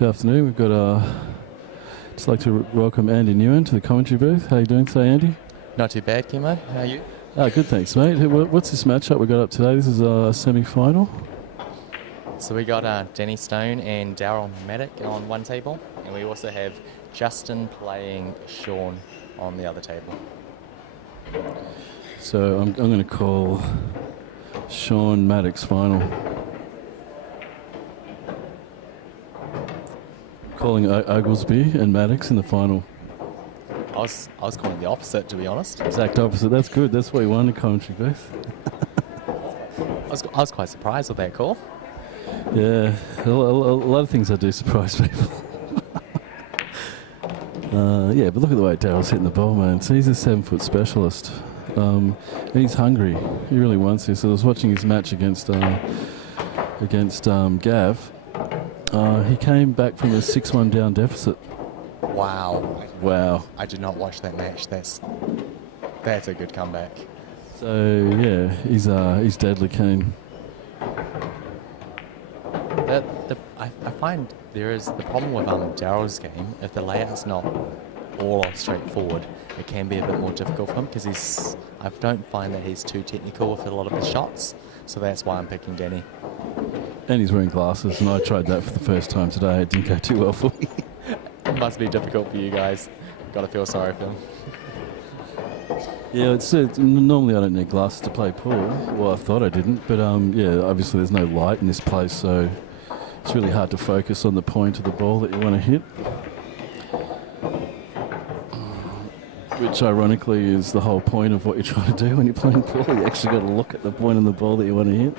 Good afternoon. We've got just like to welcome Andy Newen to the commentary booth. How you doing today, Andy? Not too bad, Kimmo. How are you? Good, thanks, mate. What's this matchup we got up today? This is a semi-final. So we got Danny Stone and Daryl Maddox on one table, and we also have Justin playing Sean on the other table. So I'm going to call Sean Maddox final. Calling Oglesby and Maddox in the final. I was calling the opposite, to be honest. Exact opposite. That's good. That's what you want in the commentary booth. I was quite surprised with that call. Yeah, a lot of things I do surprise people. Yeah, but look at the way Daryl's hitting the ball, man. So he's a 7-foot specialist. And he's hungry. He really wants this. So I was watching his match against Gav. He came back from a 6-1 down deficit. Wow. I did not watch that match. That's a good comeback. So yeah, he's deadly keen. I find there is the problem with Daryl's game. If the layout's not all straightforward, it can be a bit more difficult for him because I don't find that he's too technical with a lot of his shots. So that's why I'm picking Danny. And he's wearing glasses, and I tried that for the first time today. It didn't go too well for me. It must be difficult for you guys. Got to feel sorry for him. Yeah, normally I don't need glasses to play pool. Well, I thought I didn't, but yeah, obviously there's no light in this place, so it's really hard to focus on the point of the ball that you want to hit. Which ironically is the whole point of what you're trying to do when you're playing pool. You actually got to look at the point on the ball that you want to hit.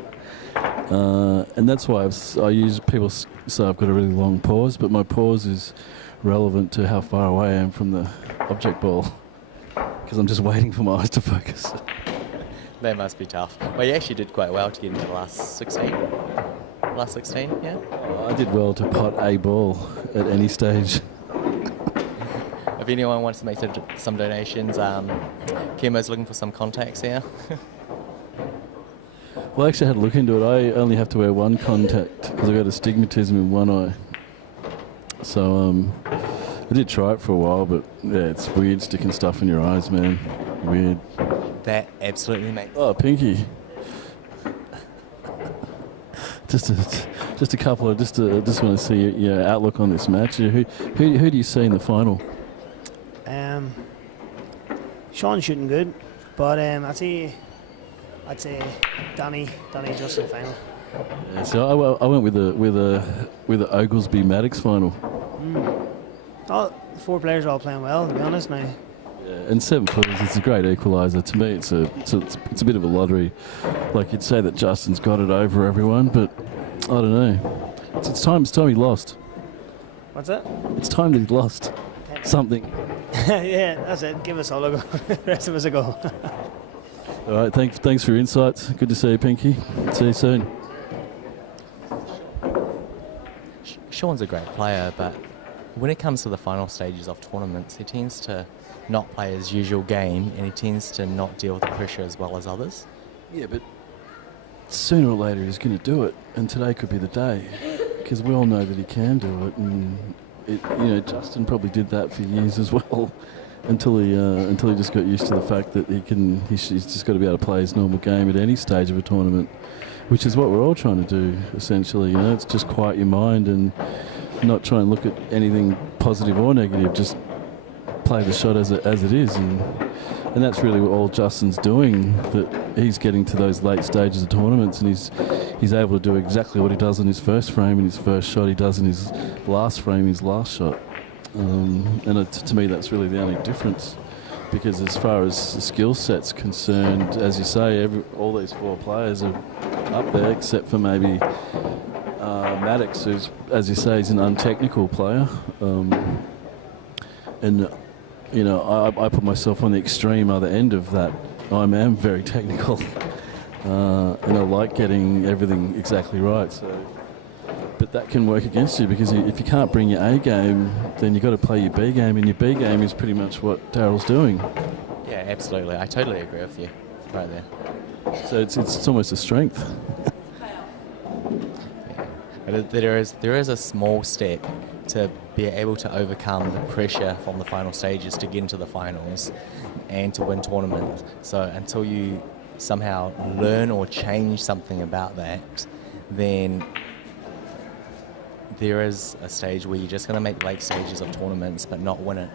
And that's why I use people say I've got a really long pause, but my pause is relevant to how far away I am from the object ball because I'm just waiting for my eyes to focus. That must be tough. Well, you actually did quite well to get into the last 16. Last 16, yeah? I did well to pot a ball at any stage. If anyone wants to make some donations, Kimmo's looking for some contacts here. Well, I actually had to look into it. I only have to wear one contact because I've got astigmatism in one eye. So I did try it for a while, but yeah, it's weird sticking stuff in your eyes, man. Weird. That absolutely makes... Oh, Pinky. Just a couple of... Just want to see your outlook on this match. Who do you see in the final? Sean's shooting good, but I'd say Danny Justin final. Yeah, so I went with the Oglesby Maddox final. All 4 players are all playing well, to be honest now. Yeah, and 7 footers, it's a great equaliser. To me, it's a bit of a lottery. Like you'd say that Justin's got it over everyone, but I don't know. It's time he lost. What's that? It's time that he lost something. Yeah, that's it. Give us all a go. The rest of us a go. All right, thanks for your insights. Good to see you, Pinky. See you soon. Sean's a great player, but when it comes to the final stages of tournaments, he tends to not play his usual game, and he tends to not deal with the pressure as well as others. Yeah, but sooner or later he's going to do it, and today could be the day, because we all know that he can do it, and Justin probably did that for years as well, until he just got used to the fact that he's just got to be able to play his normal game at any stage of a tournament, which is what we're all trying to do essentially. It's just quiet your mind and not try and look at anything positive or negative. Just play the shot as it is, and that's really what all Justin's doing. That he's getting to those late stages of tournaments, and he's able to do exactly what he does in his first frame in his first shot. He does in his last frame his last shot. And to me, that's really the only difference, because as far as the skill set's concerned, as you say, all these 4 players are up there, except for maybe Maddox, who's, as you say, is an untechnical player. I put myself on the extreme other end of that. I am very technical, and I like getting everything exactly right. So. But that can work against you, because if you can't bring your A game, then you've got to play your B game, and your B game is pretty much what Daryl's doing. Yeah, absolutely. I totally agree with you right there. So it's almost a strength. Yeah. But there is a small step to be able to overcome the pressure from the final stages to get into the finals and to win tournaments. So until you somehow learn or change something about that, then there is a stage where you're just going to make late stages of tournaments but not win it.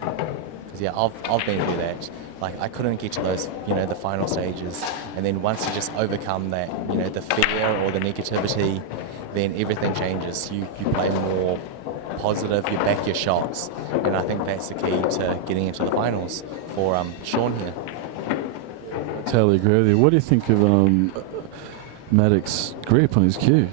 Because yeah, I've been through that. Like I couldn't get to those, the final stages, and then once you just overcome that, the fear or the negativity, then everything changes. You play more positive, you back your shots, and I think that's the key to getting into the finals for Sean here. Totally agree with you. What do you think of Maddox's grip on his cue?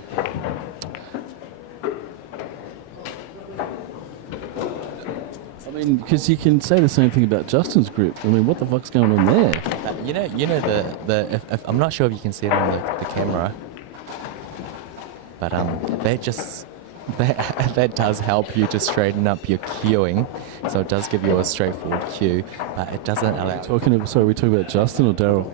I mean, because you can say the same thing about Justin's grip. I mean, what the fuck's going on there? If I'm not sure if you can see it on the camera, but that does help you to straighten up your cueing. So it does give you a straightforward cue, but it doesn't allow. Sorry, we talking about Justin or Daryl?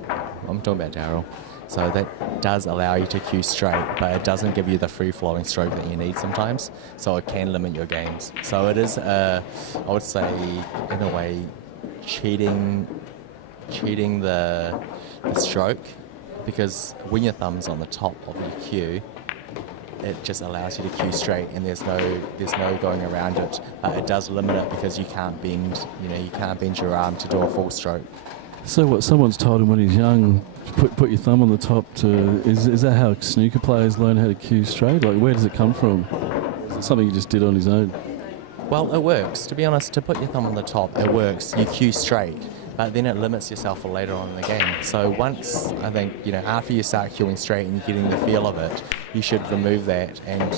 I'm talking about Daryl. So that does allow you to cue straight, but it doesn't give you the free-flowing stroke that you need sometimes. So it can limit your games. So it is, I would say, in a way, cheating the stroke, because when your thumb's on the top of your cue, it just allows you to cue straight, and there's no going around it. But it does limit it because you can't bend, you can't bend your arm to do a full stroke. So what? Someone's told him when he's young, put your thumb on the top. Is that how snooker players learn how to cue straight? Like, where does it come from? Is it something he just did on his own? Well, it works. To be honest, to put your thumb on the top, it works. You cue straight, but then it limits yourself for later on in the game. So once, I think, after you start cueing straight and you're getting the feel of it, you should remove that. And,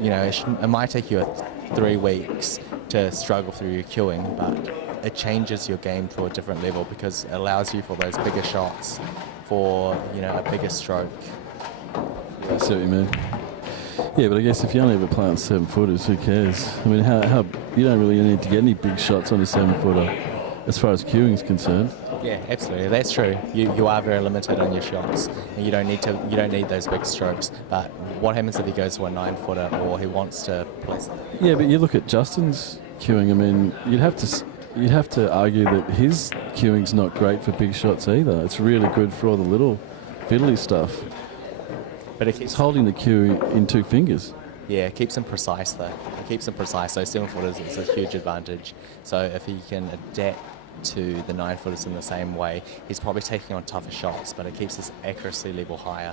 it might take you 3 weeks to struggle through your cueing, but it changes your game to a different level because it allows you for those bigger shots, for, a bigger stroke. I see what you mean. Yeah, but I guess if you only ever play on 7-footers, who cares? I mean, how you don't really need to get any big shots on a 7-footer as far as cueing is concerned. Yeah, absolutely. That's true. You are very limited on your shots, and you don't need those big strokes. But what happens if he goes to a 9-footer or he wants to place it? Yeah, but you look at Justin's cueing. I mean, you'd have to argue that his cueing's not great for big shots either. It's really good for all the little fiddly stuff. But He's holding the cue in 2 fingers. Yeah, it keeps him precise though. It keeps him precise. So 7-footers is a huge advantage. So if he can adapt to the 9-footers in the same way, he's probably taking on tougher shots, but it keeps his accuracy level higher.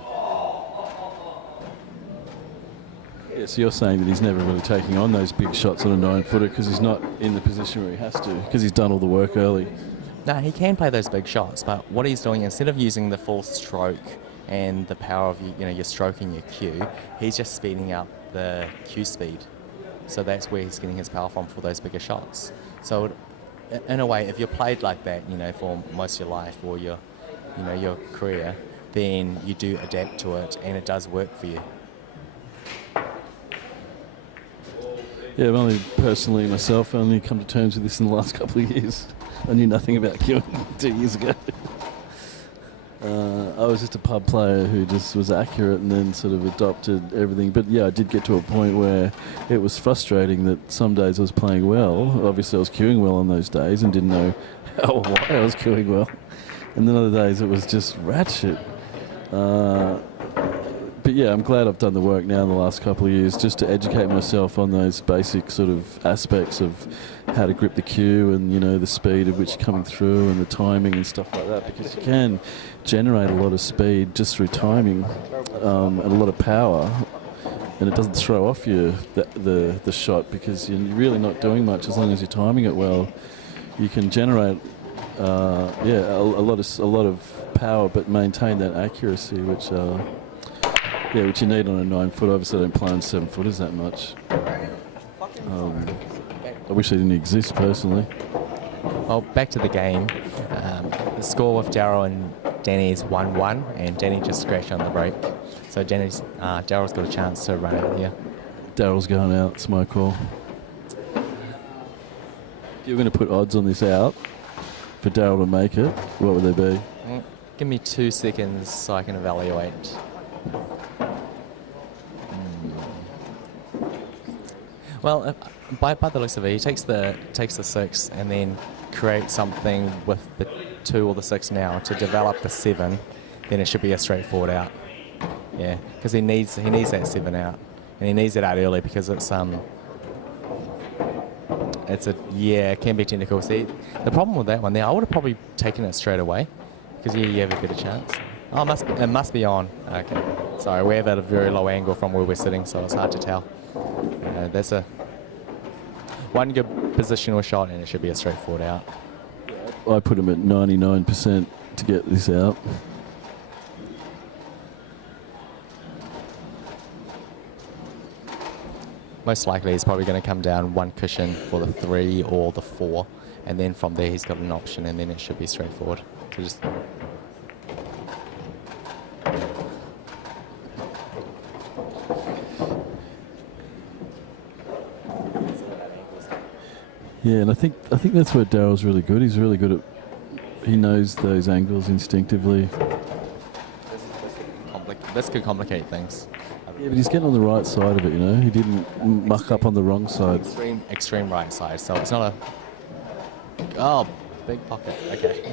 Yeah, so you're saying that he's never really taking on those big shots on a 9-footer because he's not in the position where he has to, because he's done all the work early. No, he can play those big shots, but what he's doing, instead of using the full stroke and the power of your stroke and your cue, he's just speeding up the cue speed. So that's where he's getting his power from for those bigger shots. So in a way, if you're played like that, for most of your life or your career, then you do adapt to it and it does work for you. Yeah, I've only personally myself only come to terms with this in the last couple of years. I knew nothing about cueing 2 years ago. I was just a pub player who just was accurate and then sort of adopted everything. But yeah, I did get to a point where it was frustrating that some days I was playing well. Obviously I was cueing well on those days and didn't know how or why I was cueing well. And then other days it was just ratchet. But yeah, I'm glad I've done the work now in the last couple of years just to educate myself on those basic sort of aspects of how to grip the cue and, the speed at which you're coming through and the timing and stuff like that, because you can generate a lot of speed just through timing and a lot of power, and it doesn't throw off you the shot because you're really not doing much as long as you're timing it well. You can generate a lot of power but maintain that accuracy, which you need on a 9-foot. Obviously I don't play on 7-footers that much. I wish they didn't exist personally. Well, back to the game. The score with Daryl and Danny is 1-1, and Danny just scratched on the break. So Daryl's got a chance to run out here. Daryl's going out. It's my call. If you're going to put odds on this out for Daryl to make it, what would they be? Give me 2 seconds so I can evaluate. Well, by the looks of it, he takes the 6 and then creates something with the 2 or the 6 now to develop the 7. Then it should be a straightforward out. Yeah, because he needs that 7 out, and he needs it out early because it can be technical. See, the problem with that one there, I would have probably taken it straight away because you have a better chance. Oh, it must be on. Okay, sorry, we have at a very low angle from where we're sitting, so it's hard to tell. That's one good positional shot, and it should be a straightforward out. I put him at 99% to get this out. Most likely he's probably going to come down 1 cushion for the 3 or the 4, and then from there he's got an option, and then it should be straightforward. So just Yeah, and I think that's where Daryl's really good. He's really good at. He knows those angles instinctively. this could complicate things. Yeah, but he's getting on the right side of it, you know. He didn't muck up on the wrong side. Extreme right side, so it's not a... big pocket. Okay.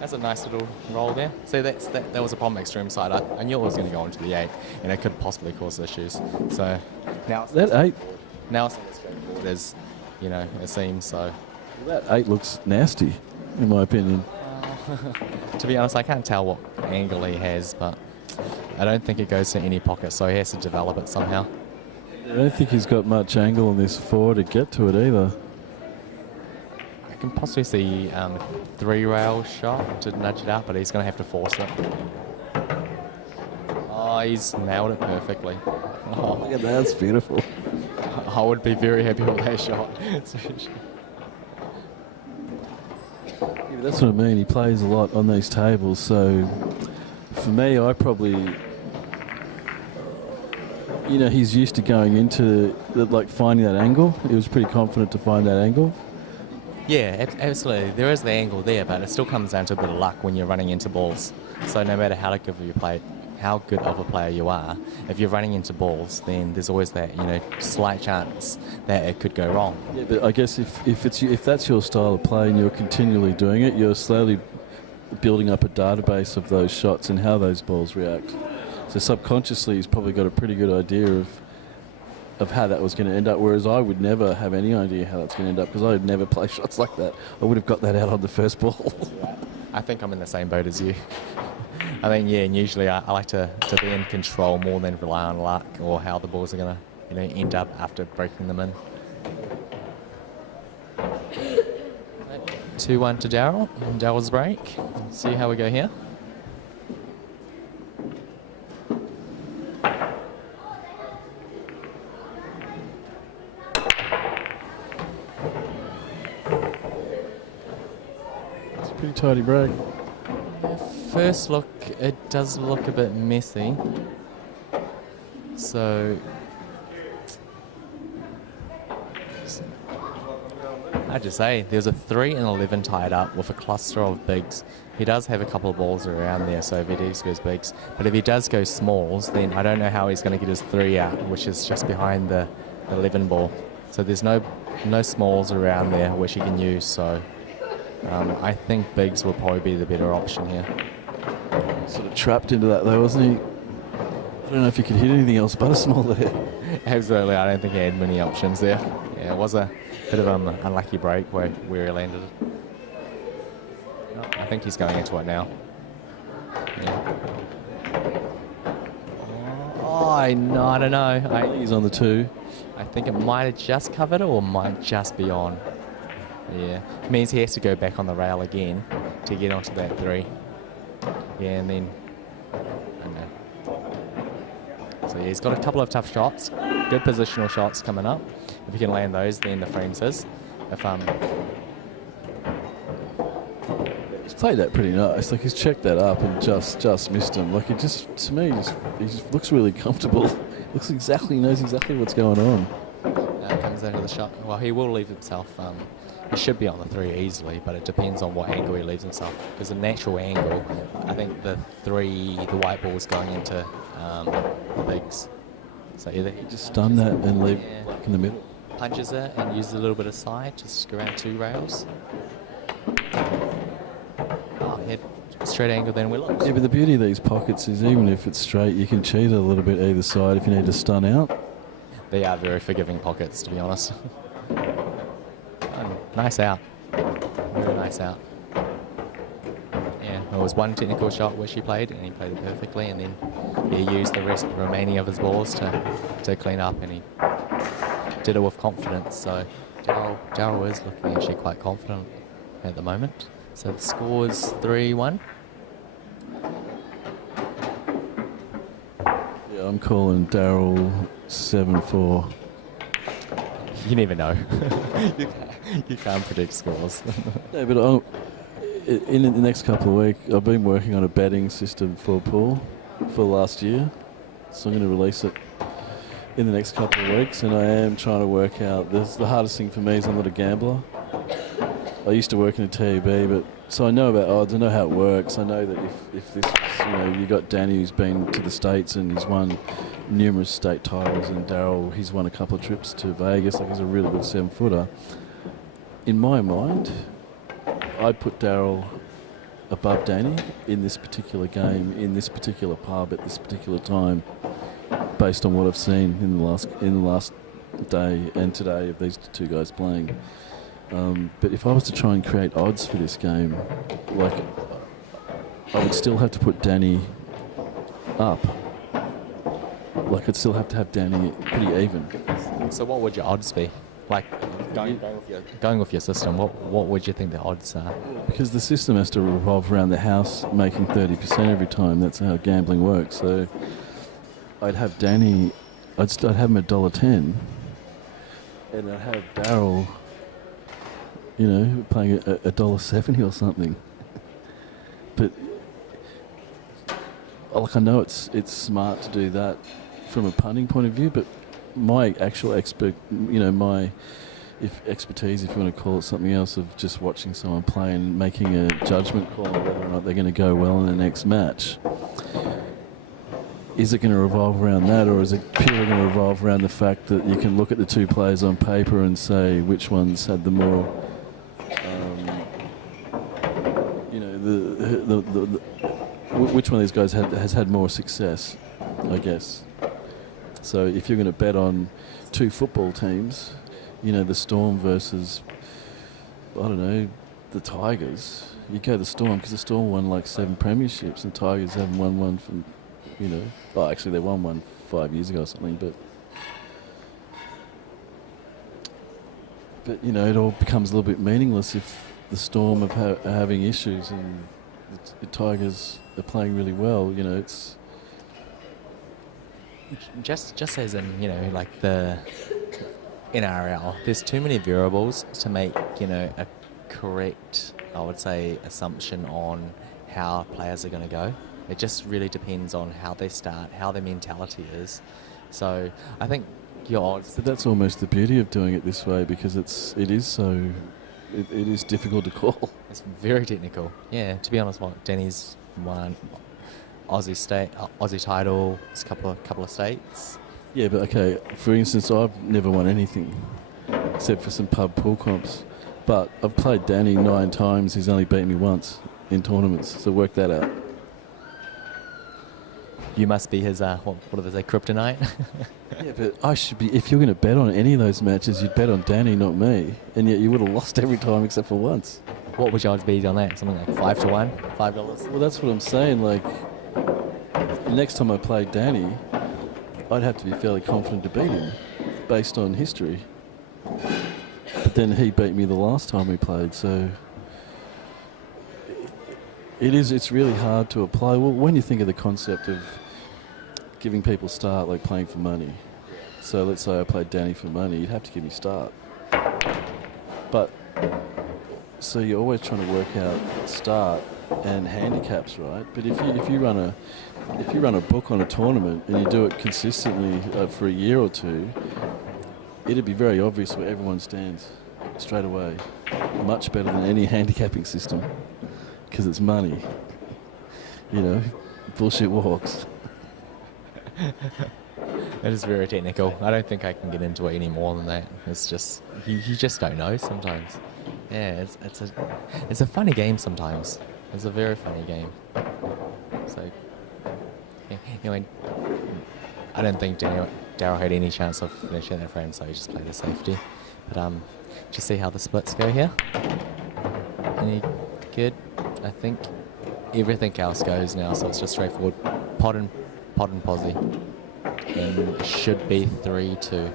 That's a nice little roll there. See, that was a problem extreme side. I knew it was going to go into the 8, and it could possibly cause issues. So now... That 8... Now it's as straightforward as, it seems, so... That 8 looks nasty, in my opinion. To be honest, I can't tell what angle he has, but I don't think it goes to any pocket, so he has to develop it somehow. I don't think he's got much angle on this 4 to get to it either. I can possibly see a 3-rail shot to nudge it out, but he's going to have to force it. Oh, he's nailed it perfectly. Oh. Look at that, that's beautiful. I would be very happy with that shot. Yeah, but that's what I mean. He plays a lot on these tables, so for me, I probably... he's used to going into, finding that angle. He was pretty confident to find that angle. Yeah, absolutely. There is the angle there, but it still comes down to a bit of luck when you're running into balls. So no matter how good of a player you are, if you're running into balls, then there's always that, slight chance that it could go wrong. Yeah, but I guess if that's your style of play and you're continually doing it, you're slowly building up a database of those shots and how those balls react. So subconsciously, he's probably got a pretty good idea of how that was going to end up, whereas I would never have any idea how that's going to end up because I would never play shots like that. I would have got that out on the first ball. I think I'm in the same boat as you. I think, and usually I like to be in control more than rely on luck or how the balls are going to end up after breaking them in. 2-1 to Daryl. Daryl's break. See how we go here. It's a pretty tidy break. First look, it does look a bit messy. So I'd just say there's a 3 and 11 tied up with a cluster of bigs. He does have a couple of balls around there, so if he does go bigs. But if he does go smalls, then I don't know how he's going to get his 3 out, which is just behind the 11 ball. So there's no smalls around there which he can use. So I think bigs will probably be the better option here. Sort of trapped into that though, wasn't he? I don't know if he could hit anything else but a small there. Absolutely, I don't think he had many options there. Yeah, it was a bit of an unlucky break where he landed it. I think he's going into it now. Yeah. I don't know. He's on the 2. I think it might have just covered it or might just be on. Yeah, it means he has to go back on the rail again to get onto that 3. Yeah, and then, I don't know. So yeah, he's got a couple of tough shots, good positional shots coming up. If he can land those, then the frame's his. If He's played that pretty nice. Like he's checked that up and just missed him. Like to me, he just looks really comfortable. Knows exactly what's going on. Now comes into the shot. Well, he will leave himself. He should be on the 3 easily, but it depends on what angle he leaves himself. Because the natural angle, I think the white ball is going into the bigs. So either he just stun that and leave in the middle. punches it and uses a little bit of side, just around 2 rails. Oh, head straight angle, then Willows. Yeah, but the beauty of these pockets is even if it's straight, you can cheat a little bit either side if you need to stun out. They are very forgiving pockets, to be honest. Oh, nice out. Very nice out. Yeah, it was one technical shot where she played, and he played it perfectly, and then he used the remaining of his balls to clean up, and he did it with confidence. So Daryl is looking actually quite confident at the moment. So the score is 3-1. Yeah, I'm calling Daryl 7-4. You never know. you can't predict scores. No, but in the next couple of weeks, I've been working on a betting system for pool for last year, so I'm going to release it in the next couple of weeks, and I am trying to work out. The hardest thing for me is I'm not a gambler. I used to work in a TAB, but so I know about odds. I know how it works. I know that if this, you got Danny who's been to the States and he's won numerous state titles, and Daryl, he's won a couple of trips to Vegas. Like, he's a really good 7-footer. In my mind, I'd put Daryl above Danny in this particular game, in this particular pub, at this particular time, based on what I've seen in the last day and today of these two guys playing. But if I was to try and create odds for this game, like, I would still have to put Danny up. Like, I'd still have to have Danny pretty even. So what would your odds be? Like, going with your system, what would you think the odds are? Because the system has to revolve around the house making 30% every time. That's how gambling works. So I'd have Danny, I'd have him at $1.10, and I'd have Daryl, playing at $1.70 or something. But like, I know it's smart to do that from a punting point of view, but my actual expertise, if you want to call it something else, of just watching someone play and making a judgment call on whether or not they're going to go well in the next match, is it going to revolve around that, or is it purely going to revolve around the fact that you can look at the two players on paper and say which one's had the more, which one of these guys has had more success, I guess. So if you're going to bet on two football teams, the Storm versus, I don't know, the Tigers, you go the Storm, because the Storm won like 7 premierships and Tigers haven't won one from, actually they won one 5 years ago or something, but it all becomes a little bit meaningless if the Storm are having issues and the Tigers are playing really well. It's just as in, like the NRL, there's too many variables to make, a correct, I would say, assumption on how players are going to go. It just really depends on how they start, how their mentality is. So I think your odds... But that's almost the beauty of doing it this way, because it is difficult to call. It's very technical. Yeah, to be honest, Danny's won Aussie title, a couple of states. Yeah, but okay, for instance, I've never won anything except for some pub pool comps. But I've played Danny 9 times, he's only beaten me once in tournaments, so work that out. You must be his, what do they say, kryptonite? Yeah, but I should be, if you're going to bet on any of those matches, you'd bet on Danny, not me. And yet you would have lost every time except for once. What would your odds be on that? Something like 5-1? $5? Well, that's what I'm saying. Like, the next time I played Danny, I'd have to be fairly confident to beat him based on history. But then he beat me the last time we played, so it's really hard to apply. Well, when you think of the concept of giving people start, like playing for money. So let's say I played Danny for money, you'd have to give me start. But so you're always trying to work out start and handicaps, right? But if you run a book on a tournament and you do it consistently for a year or two, it'd be very obvious where everyone stands straight away. Much better than any handicapping system, because it's money. Bullshit walks. It is very technical. I don't think I can get into it any more than that. It's just you just don't know sometimes. Yeah, it's a funny game sometimes. It's a very funny game. So yeah, anyway, I don't think Daryl had any chance of finishing that frame, so he just played the safety. But just see how the splits go here. Any good? I think everything else goes now, so it's just straightforward. Pod and posse. And it should be 3-2.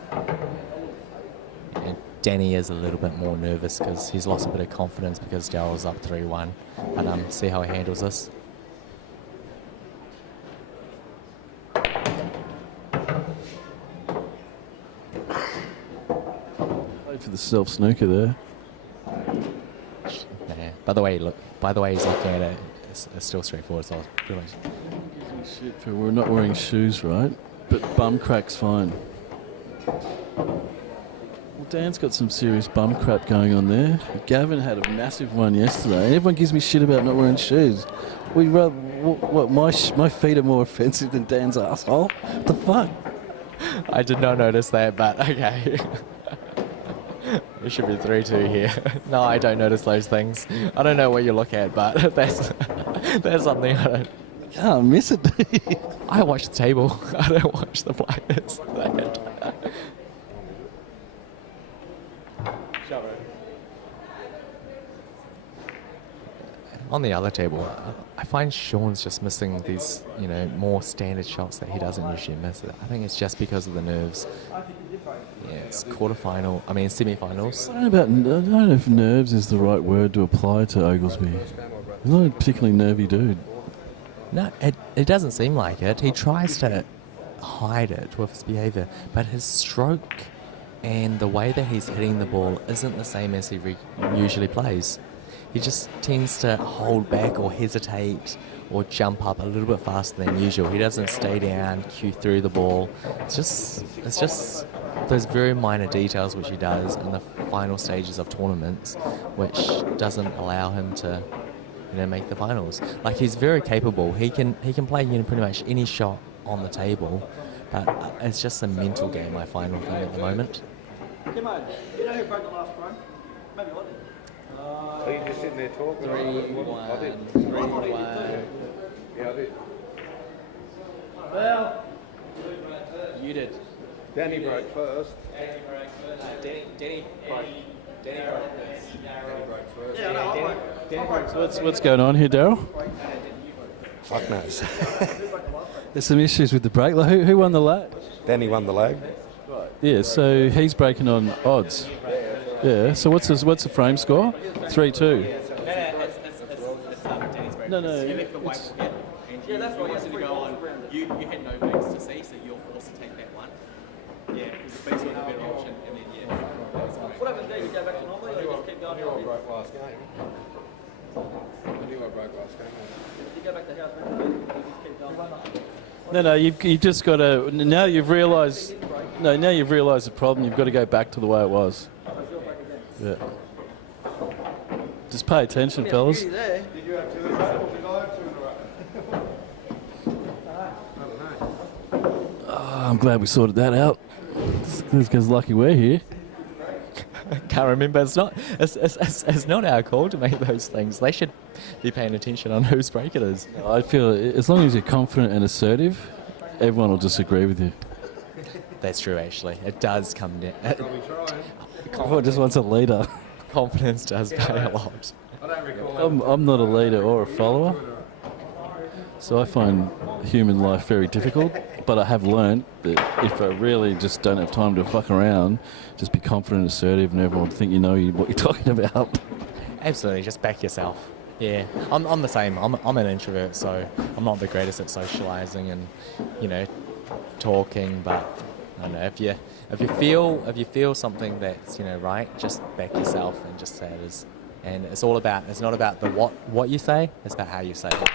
And Danny is a little bit more nervous because he's lost a bit of confidence because Daryl's up 3-1. But see how he handles this. Played for the self snooker there. Yeah. By the way, he's looking at it. It's still straightforward. So pretty much. Shit, for we're not wearing shoes, right? But bum crack's fine. Well, Dan's got some serious bum crap going on there. Gavin had a massive one yesterday. Everyone gives me shit about not wearing shoes. What? My feet are more offensive than Dan's asshole. What the fuck? I did not notice that, but okay. It should be 3-2 here. No, I don't notice those things. I don't know what you look at, but that's something I don't. Can't miss it. I watch the table. I don't watch the players. On the other table, I find Sean's just missing these, more standard shots that he doesn't usually miss. I think it's just because of the nerves. Yeah, it's semi-finals. I don't know if nerves is the right word to apply to Oglesby. He's not a particularly nervy dude. No, it doesn't seem like it. He tries to hide it with his behaviour, but his stroke and the way that he's hitting the ball isn't the same as he usually plays. He just tends to hold back or hesitate or jump up a little bit faster than usual. He doesn't stay down, cue through the ball. It's just those very minor details which he does in the final stages of tournaments, which doesn't allow him to make the finals. Like, he's very capable. He can play pretty much any shot on the table, but it's just a mental game I find with him at the moment. You know who broke the last frame? Maybe what? Are you just sitting there talking? 3-1. I did. 3-1. Yeah, I did. Well, You did. Danny broke first. Danny broke first. yeah, no, I broke. What's going on here, Daryl? Fuck knows. There's some issues with the break. Like, who won the lag? Danny won the lag. Yeah, so he's breaking on odds. Yeah, so what's the frame score? 3-2. No, it's, Yeah, that's right. You go on. You had no base to see, so you're forced to take that one. Yeah, because the base was a better option, and then What happens there? You go back to normal, or you just keep going? I broke last game. I knew I broke last game. You go back to house, man. You just keep going. no, you've just got to. Now you've realised. No, now you've realised the problem. You've got to go back to the way it was. Yeah. Just pay attention, fellas. Beauty there. Did you have two in a row? Did I have two in a row? I'm glad we sorted that out. Because lucky we're here. can't remember. It's not our call to make those things. They should be paying attention on whose break it is. I feel as long as you're confident and assertive, everyone will just agree with you. That's true, actually. It does come down. Everyone just wants a leader. Confidence does pay a lot. I don't recall. I'm not a leader or a follower, so I find human life very difficult. But I have learned that if I really just don't have time to fuck around, just be confident and assertive, and everyone will think you know what you're talking about. Absolutely, just back yourself. Yeah, I'm the same. I'm an introvert, so I'm not the greatest at socialising and, talking. But I don't know, if you feel something that's right, just back yourself and just say it is. And it's not about the what you say, it's about how you say it.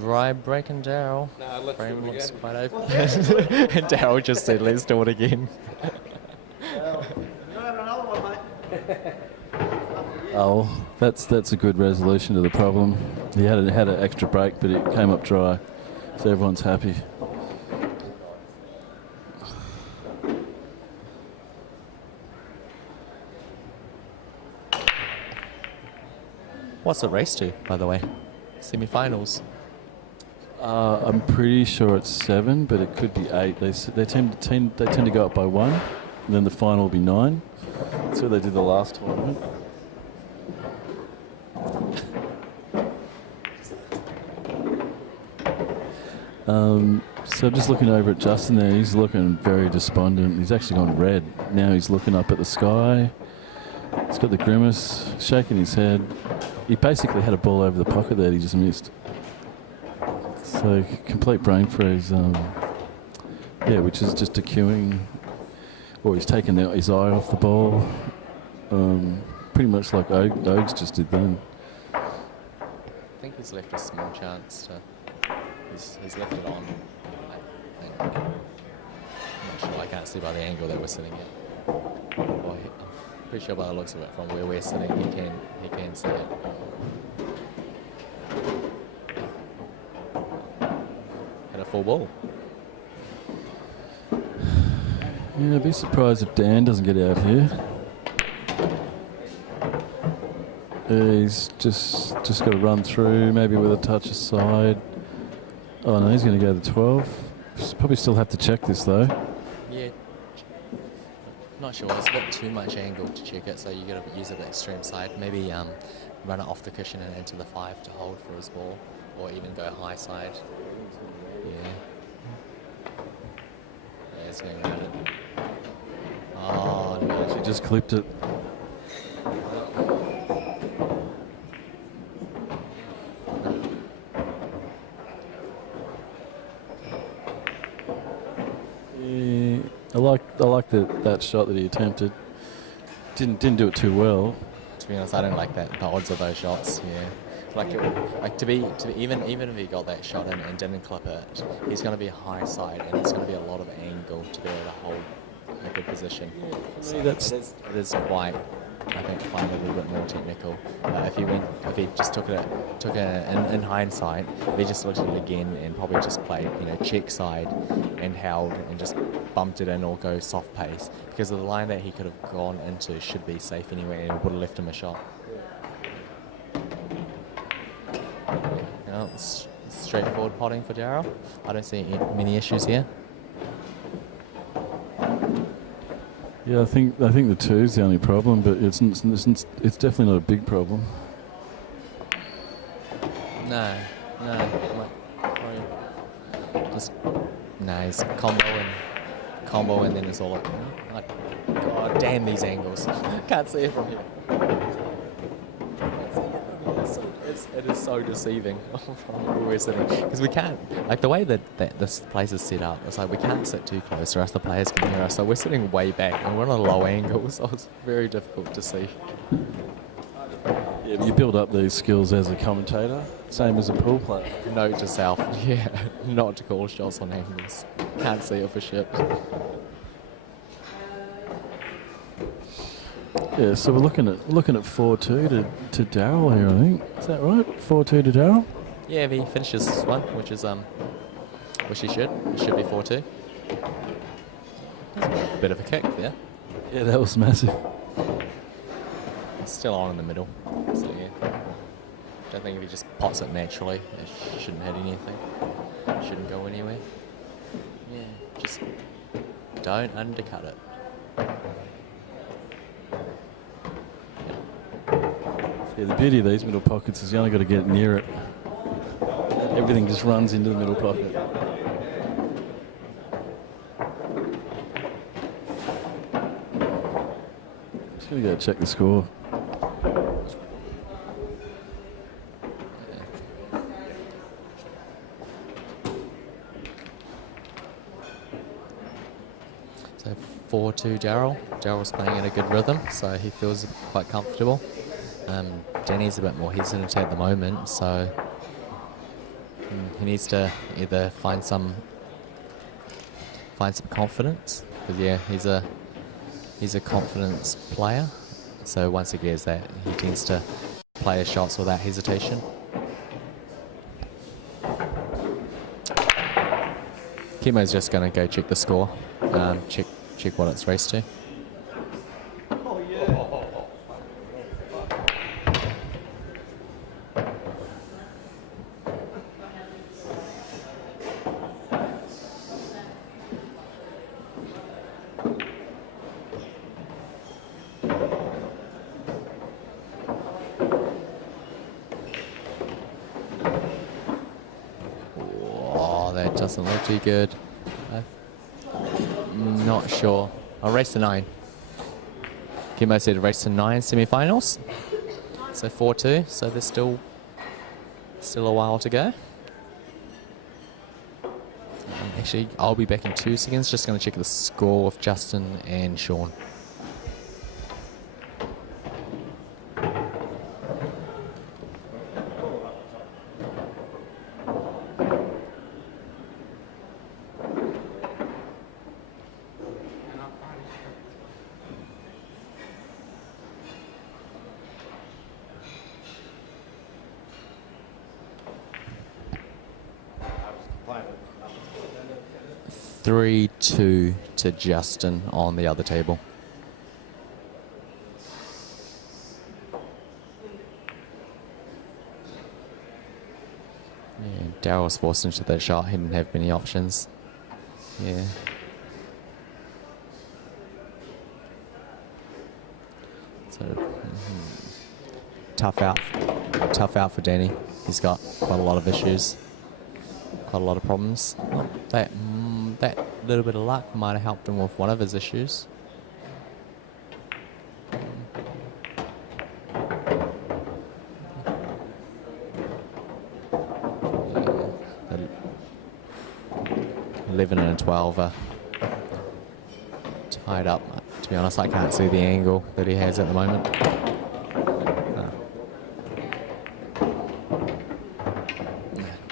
Dry breaking Daryl. No, let's do Frame it looks again. quite open. And Daryl just said, let's do it again. You're not having another one, mate. Up for you. Oh, that's a good resolution to the problem. He had an extra break, but it came up dry, so everyone's happy. What's the race to, by the way? Semi-finals. I'm pretty sure it's 7, but it could be 8. They tend to go up by 1, and then the final will be 9. That's what they did the last tournament. So just looking over at Justin there, he's looking very despondent. He's actually gone red. Now he's looking up at the sky. He's got the grimace, shaking his head. He basically had a ball over the pocket there that he just missed. So complete brain freeze. Which is just a queuing, or he's taken his eye off the ball. Pretty much like Oaks just did then. I think he's left a small chance to. He's left it on. I think. I'm not sure. I can't see by the angle that we're sitting at. Well, I'm pretty sure by the looks of it, from where we're sitting, he can see it. Had a full ball. Yeah, I'd be surprised if Dan doesn't get out here. He's just got to run through, maybe with a touch aside. Oh no, he's going to go to 12. Probably still have to check this though. Yeah. Not sure. It's a bit too much angle to check it, so you got to use a bit extreme side. Maybe run it off the cushion and into the 5 to hold for his ball, or even go high side. Yeah. Yeah, it's going around it. Oh no! He just clipped it. Yeah, I like that shot that he attempted. Didn't do it too well. To be honest, I don't like the odds of those shots. Yeah. To be even if he got that shot in and didn't clip it, he's going to be a high side and it's going to be a lot of angle to be able to hold a good position. So that's it is quite, I think, find it a little bit more technical. If he just took it in hindsight, if he just looked at it again and probably just played, check side and held and just bumped it in or go soft pace, because of the line that he could have gone into should be safe anyway and it would have left him a shot. It's straightforward potting for Daryl. I don't see many issues here. Yeah, I think the 2's the only problem, but it's definitely not a big problem. No. He's combo and then it's all like, God damn these angles. Can't see it from here. It is so deceiving from where we're sitting, because we can't, like the way that this place is set up, it's like we can't sit too close or else the players can hear us, so we're sitting way back and we're on a low angle, so it's very difficult to see. Yeah, but you build up these skills as a commentator, same as a pool player. Note to self, yeah, not to call shots on angles. Can't see it for shit. Yeah, so we're looking at 4-2 to Daryl here, I think. Is that right? 4-2 to Daryl? Yeah, if he finishes one, which he should. It should be 4-2. A bit of a kick there. Yeah, that was massive. It's still on in the middle. So yeah. Don't think if he just pots it naturally, it shouldn't hit anything. Shouldn't go anywhere. Yeah, just don't undercut it. Yeah, the beauty of these middle pockets is you only got to get near it. Everything just runs into the middle pocket. Just going to go check the score. So 4-2 Daryl. Daryl's playing in a good rhythm, so he feels quite comfortable. Danny's a bit more hesitant at the moment, so he needs to either find some confidence, because yeah, he's a confidence player, So once he gets that, he tends to play his shots without hesitation. Kimo's just going to go check the score, check what it's raced to. Doesn't look too good. I'm not sure. I'll race to 9. Kimbo said race to 9 semi-finals. So 4-2. So there's still a while to go. Actually, I'll be back in 2 seconds. Just going to check the score of Justin and Sean. Three, 2 to Justin on the other table. Yeah, Daryl was forced into that shot. He didn't have many options. Yeah. So tough out for Danny. He's got quite a lot of issues, quite a lot of problems. That little bit of luck might have helped him with one of his issues. Yeah, 11 and a 12 are tied up. To be honest, I can't see the angle that he has at the moment.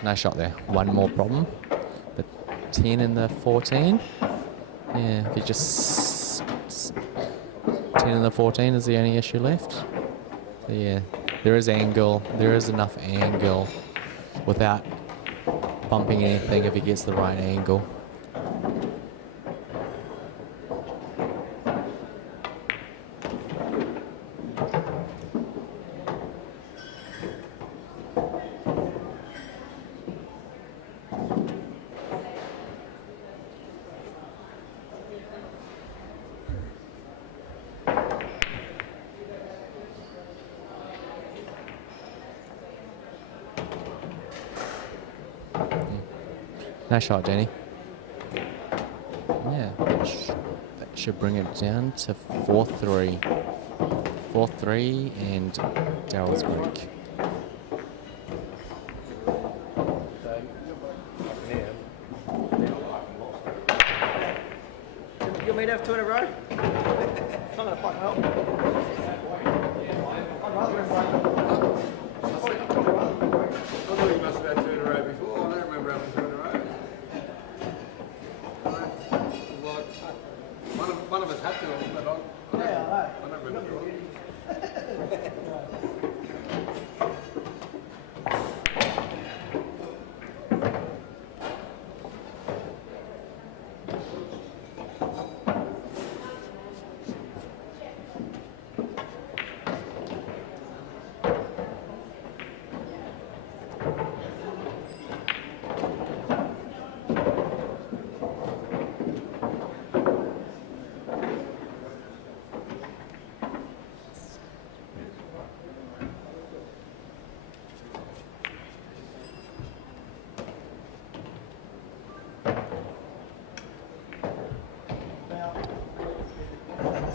No shot there. One more problem. 10 and the 14. Yeah, if you just 10 and the 14 is the only issue left. So yeah, there is angle. There is enough angle without bumping anything if he gets the right angle. Nice shot, Danny. Yeah, that should bring it down to 4-3. 4-3 and Daryl's break. You want me to have 2 in a row? It's not going to quite help. I'd rather win one. I thought you must have had 2 in a row before. I don't remember having 2 in a row. One of us had to, but I don't remember.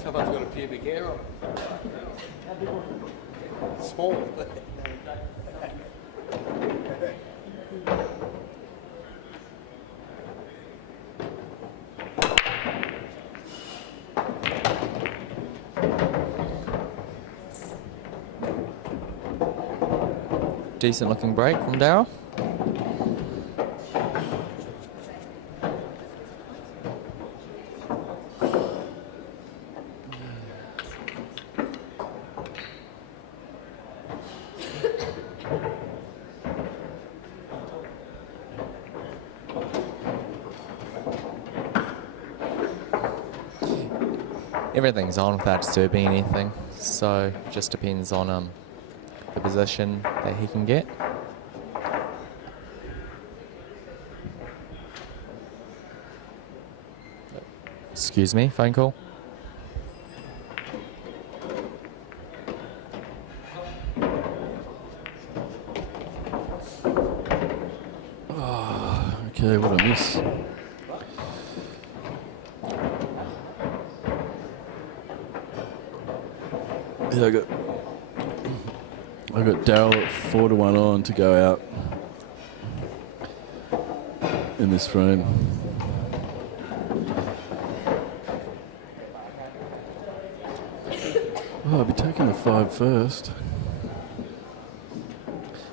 Someone's got a pubic hair on it. Small. Decent looking break from Daryl. everything's on without disturbing anything. So it just depends on the position that he can get. Excuse me, phone call. Okay, what I miss? Yeah, I got Daryl at 4-1 on to go out in this frame. Oh, I'll be taking the 5 first.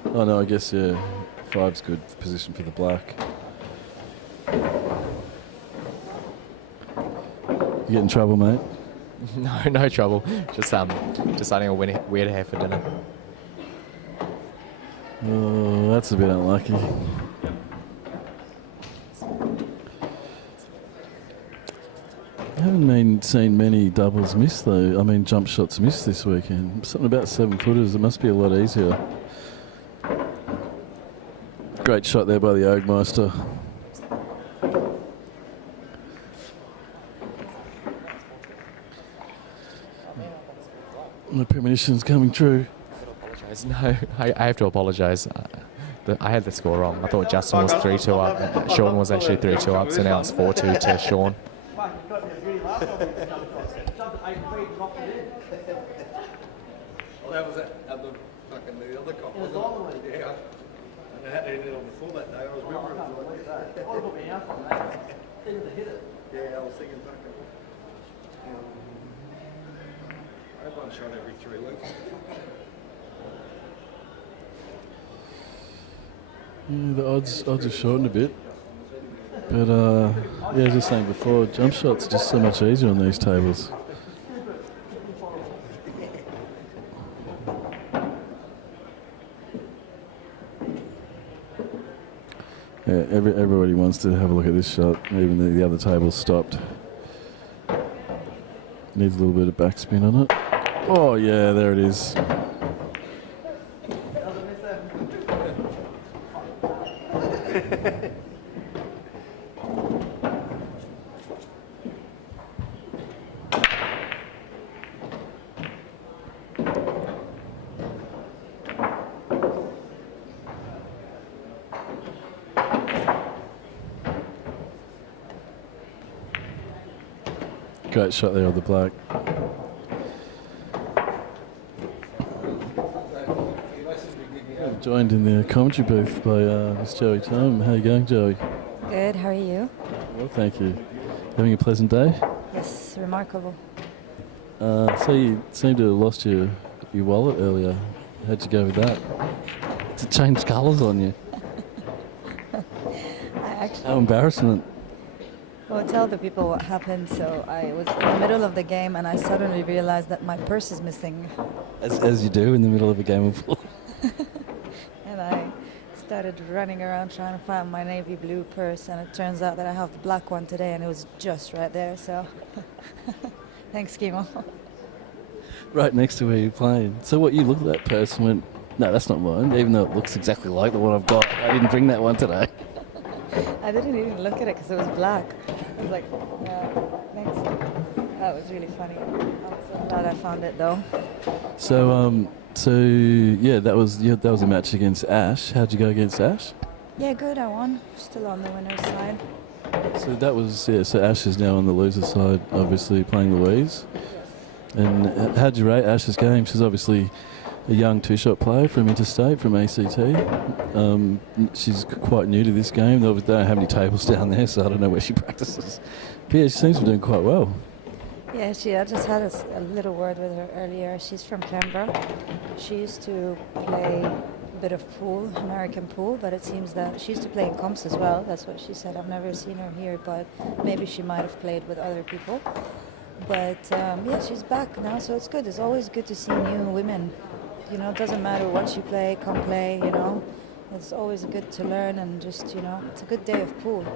Oh no, I guess yeah, 5's good position for the black. You get in trouble, mate? No trouble. Just deciding where to have for dinner. Oh, that's a bit unlucky. I haven't seen many doubles miss though. I mean, jump shots missed this weekend. Something about 7-footers. It must be a lot easier. Great shot there by the Ogmeister. The premonition's coming true. No, I have to apologise. I had the score wrong. I thought Justin was 3-2 up. Sean was actually 3-2 up, so now it's 4-2 to Sean. Well, that was at the fucking the other cop, wasn't it? Yeah. And I had to hit it on the full that day. I was remembering it. Yeah, I was thinking fucking. I have one shot every 3 weeks. Yeah, the odds have shortened a bit. But yeah, as I was saying before, jump shots are just so much easier on these tables. Yeah, everybody wants to have a look at this shot, even the other table's stopped. Needs a little bit of backspin on it. Oh yeah, there it is. Great shot there on the black. I'm joined in the commentary booth by Miss Joey Tom. How you going, Joey? Good, how are you? Well, thank you. Having a pleasant day? Yes, remarkable. So you seem to have lost your wallet earlier. How'd you go with that? To change colours on you. How embarrassment. Well, tell the people what happened. So I was in the middle of the game and I suddenly realized that my purse is missing. As you do in the middle of a game of pool. And I started running around trying to find my navy blue purse, and it turns out that I have the black one today and it was just right there, so thanks, Kimo. Right next to where you're playing. So what, you looked at that purse and went, no, that's not mine, even though it looks exactly like the one I've got. I didn't bring that one today. I didn't even look at it because it was black. I was like, yeah, thanks. That was really funny. I'm so glad I found it though. So yeah, that was a match against Ash. How'd you go against Ash? Yeah, good, I won. Still on the winner's side. So that was, yeah, so Ash is now on the loser's side, obviously playing Louise. And how'd you rate Ash's game? She's obviously a young two-shot player from Interstate, from ACT. She's quite new to this game. They don't have any tables down there, so I don't know where she practices. But yeah, she seems to be doing quite well. Yeah, I just had a little word with her earlier. She's from Canberra. She used to play a bit of pool, American pool, but it seems that she used to play in comps as well. That's what she said. I've never seen her here, but maybe she might have played with other people. But yeah, she's back now, so it's good. It's always good to see new women. You know, it doesn't matter what you play, come play, you know. It's always good to learn and just, you know, it's a good day of pool.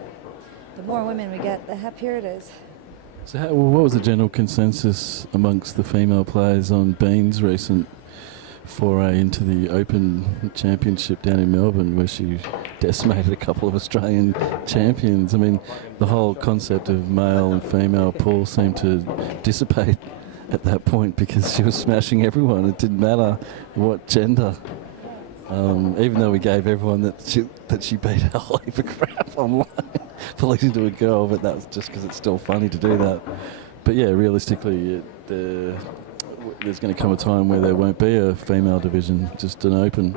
The more women we get, the happier it is. So what was the general consensus amongst the female players on Bean's recent foray into the Open Championship down in Melbourne, where she decimated a couple of Australian champions? I mean, the whole concept of male and female pool seemed to dissipate at that point because she was smashing everyone. It didn't matter what gender. Even though we gave everyone that she beat a whole heap of crap online for losing to a girl, but that was just because it's still funny to do that. But yeah, realistically, there's going to come a time where there won't be a female division, just an Open.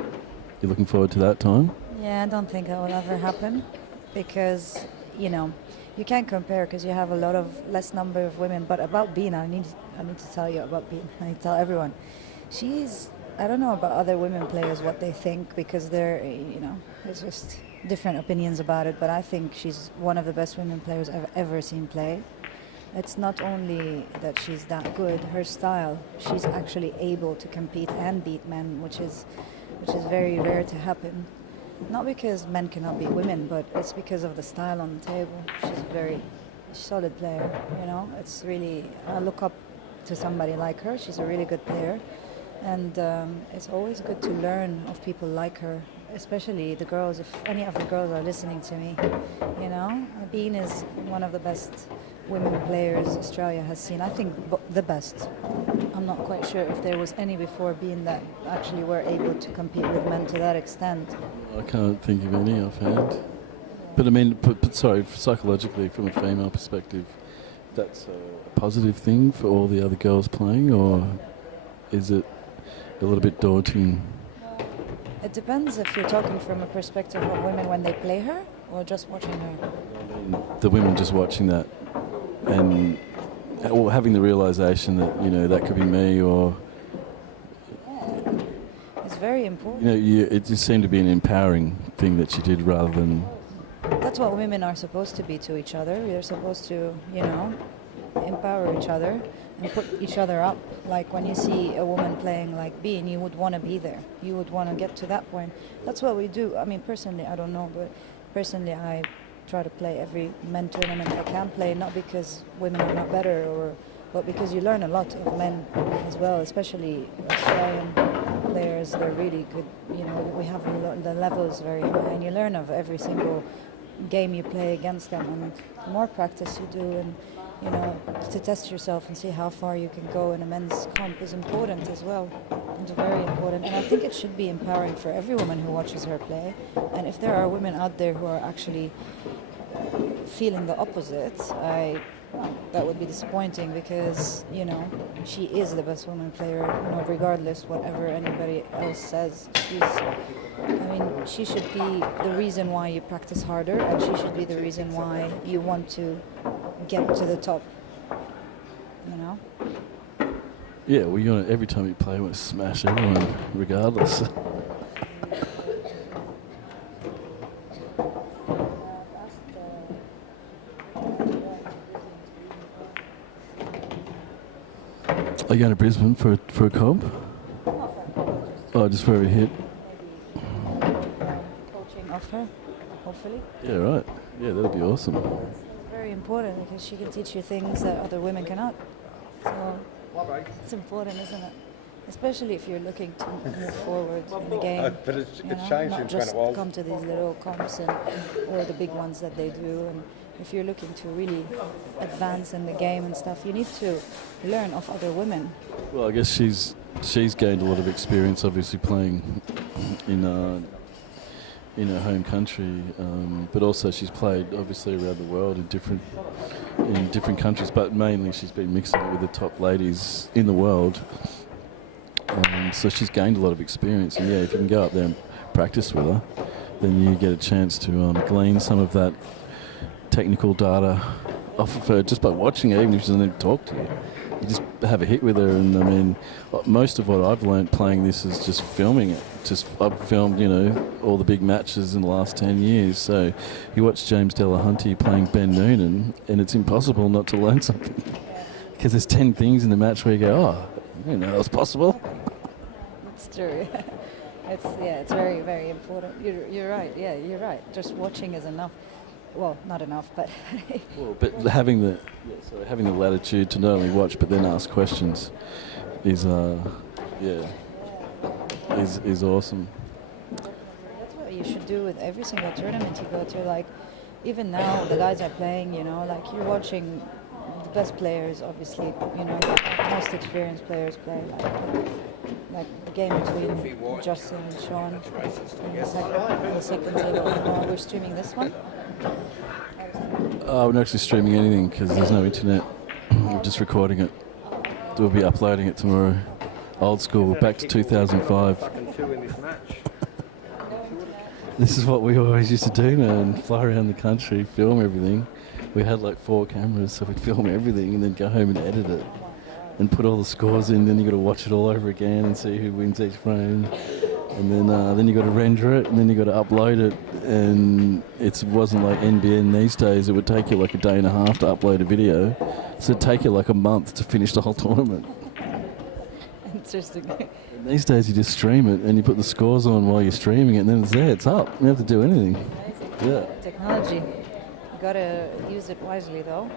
You're looking forward to that time? Yeah, I don't think that will ever happen because, you know, you can't compare because you have a lot of less number of women. But about Bean, I need to tell you about Bean. I need to tell everyone. I don't know about other women players what they think because there's just different opinions about it. But I think she's one of the best women players I've ever seen play. It's not only that she's that good, her style, she's actually able to compete and beat men, which is very rare to happen. Not because men cannot beat women, but it's because of the style on the table. She's a very solid player, you know. It's really, I look up to somebody like her. She's a really good player. And it's always good to learn of people like her, especially the girls. If any of the girls are listening to me, you know, Bean is one of the best women players Australia has seen. I think the best. I'm not quite sure if there was any before Bean that actually were able to compete with men to that extent. I can't think of any offhand. But I mean, but sorry, psychologically, from a female perspective, that's a positive thing for all the other girls playing, or is it a little bit daunting? It depends if you're talking from a perspective of women when they play her or just watching her. The women just watching that and or having the realisation that, you know, that could be me, or It's very important. you know, it just seemed to be an empowering thing that she did rather than. That's what women are supposed to be to each other. We're supposed to, you know, empower each other and put each other up. Like when you see a woman playing like Bean, you would want to be there. You would want to get to that point. That's what we do. I mean, personally, I don't know, but personally, I try to play every men tournament I can play, not because women are not better, but because you learn a lot of men as well, especially Australian players. They're really good. You know, we have the levels very high, and you learn of every single game you play against them. And the more practice you do, and you know, to test yourself and see how far you can go in a men's comp is important as well. It's very important, and I think it should be empowering for every woman who watches her play. And if there are women out there who are actually feeling the opposite, that would be disappointing because, you know, she is the best woman player, you know, regardless whatever anybody else says. She should be the reason why you practice harder, and she should be the reason why you want to get to the top, you know? Yeah, well, you want to, every time you play, you want to smash everyone, regardless. Are you going to Brisbane for a comp? Oh, just for every hit. Coaching of her, hopefully. Yeah, right. Yeah, that'd be awesome. It's very important because she can teach you things that other women cannot. So it's important, isn't it? Especially if you're looking to move forward in the game. But it's you know, changed not since just when it was. come to these little comps or the big ones that they do. And if you're looking to really advance in the game and stuff, you need to learn of other women. Well, I guess she's gained a lot of experience, obviously playing in her home country, but also she's played obviously around the world in different countries. But mainly she's been mixing it with the top ladies in the world. So she's gained a lot of experience, and yeah, if you can go up there and practice with her, then you get a chance to glean some of that technical data off of her just by watching her, even if she doesn't even talk to you. You just have a hit with her, and I mean, most of what I've learned playing this is just filming it. I've filmed, you know, all the big matches in the last 10 years. So you watch James Delahunty playing Ben Noonan, and it's impossible not to learn something. Because there's 10 things in the match where you go, oh, I didn't know that was possible. It's true. It's very, very important. You're right. Yeah, you're right. Just watching is enough. Well, not enough, but Well, but having the having the latitude to not only watch but then ask questions is is awesome. that's what you should do with every single tournament you go to. Like, even now, the guys are playing, you know, like you're watching the best players, obviously, you know, the most experienced players play. Like the game between Justin and Sean in the second table. We're streaming this one. We're not actually streaming anything because there's no internet. We're just recording it. We'll be uploading it tomorrow. Old school, back to 2005. Fucking two in this match. This is what we always used to do, man. Fly around the country, film everything. We had like 4 cameras, so we'd film everything and then go home and edit it and put all the scores in. Then you got to watch it all over again and see who wins each frame. And then you got to render it, and then you got to upload it. And it wasn't like NBN these days. It would take you like a day and a half to upload a video. So it'd take you like a month to finish the whole tournament. Interesting. And these days you just stream it and you put the scores on while you're streaming it, and then it's there, it's up. You don't have to do anything. Yeah. Technology. You gotta use it wisely, though.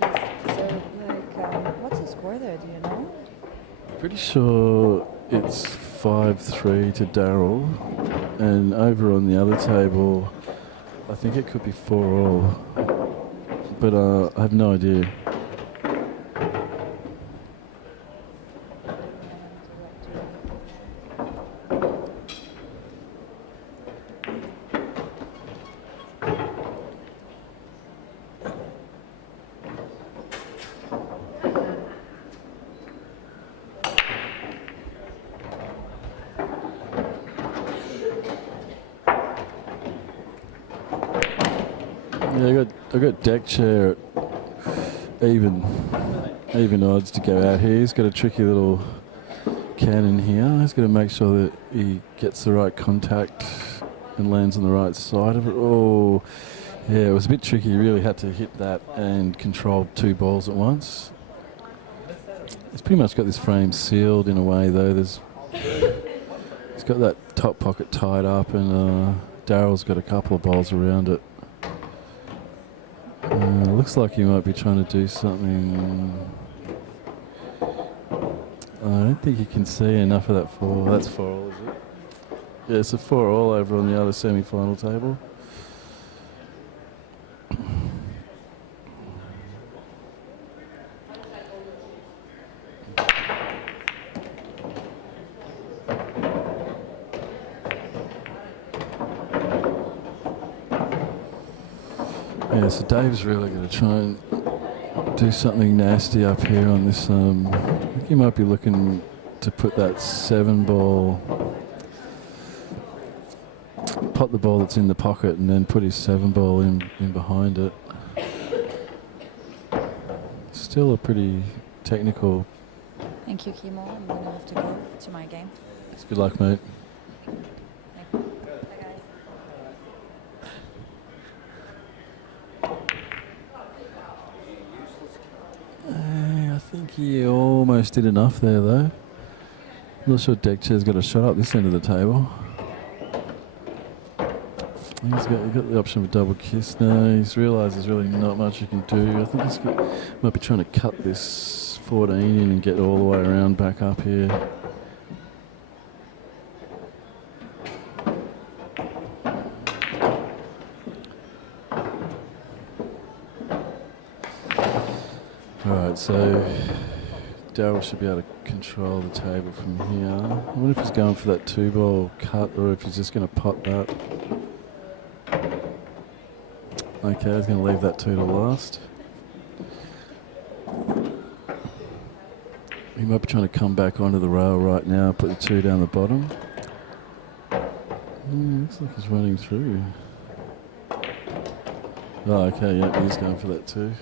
So, like, what's the score there? Do you know? Pretty sure it's 5-3 to Daryl, and over on the other table, I think it could be 4-all, but I have no idea. Yeah, I got Deckchair at even odds to go out here. He's got a tricky little cannon here. He's got to make sure that he gets the right contact and lands on the right side of it. Oh, yeah, it was a bit tricky. He really had to hit that and control 2 balls at once. He's pretty much got this frame sealed in a way, though. He's got that top pocket tied up, and Daryl's got a couple of balls around it. Looks like he might be trying to do something. I don't think you can see enough of that 4. That's 4-all, is it? Yeah, it's a 4-all over on the other semi-final table. Yeah, so Dave's really going to try and do something nasty up here on this. I think he might be looking to put that 7-ball, pot the ball that's in the pocket, and then put his 7-ball in behind it. Still a pretty technical. Thank you, Kimo. I'm gonna have to go to my game. Good luck, mate. Bye, guys. I think he almost did enough there, though. I'm not sure Deckchair's got a shot up this end of the table. He's got the option of a double kiss now. He's realised there's really not much he can do. I think might be trying to cut this 14 in and get all the way around back up here. Alright, so Daryl should be able to control the table from here. I wonder if he's going for that 2-ball cut or if he's just going to pot that. Okay, he's going to leave that 2 to last. He might be trying to come back onto the rail right now, put the 2 down the bottom. Looks like he's running through. Oh, okay, yeah, he's going for that 2.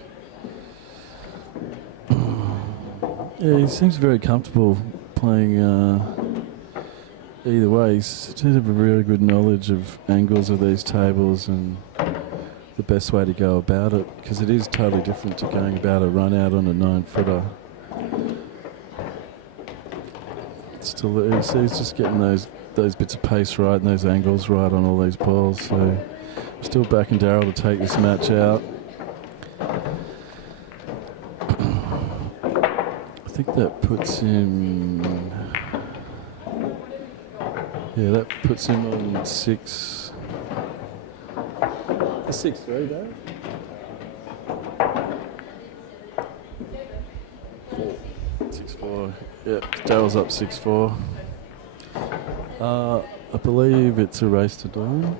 Yeah, he seems very comfortable playing either way. He seems to have a really good knowledge of angles of these tables and the best way to go about it, because it is totally different to going about a run out on a 9-footer. Still, he's just getting those those bits of pace right and those angles right on all these balls. So still backing Daryl to take this match out. I think that puts him. Yeah, that puts him on 6. 6-3, Daryl. 6-4. Yep, Daryl's up 6-4. I believe it's a race to dawn.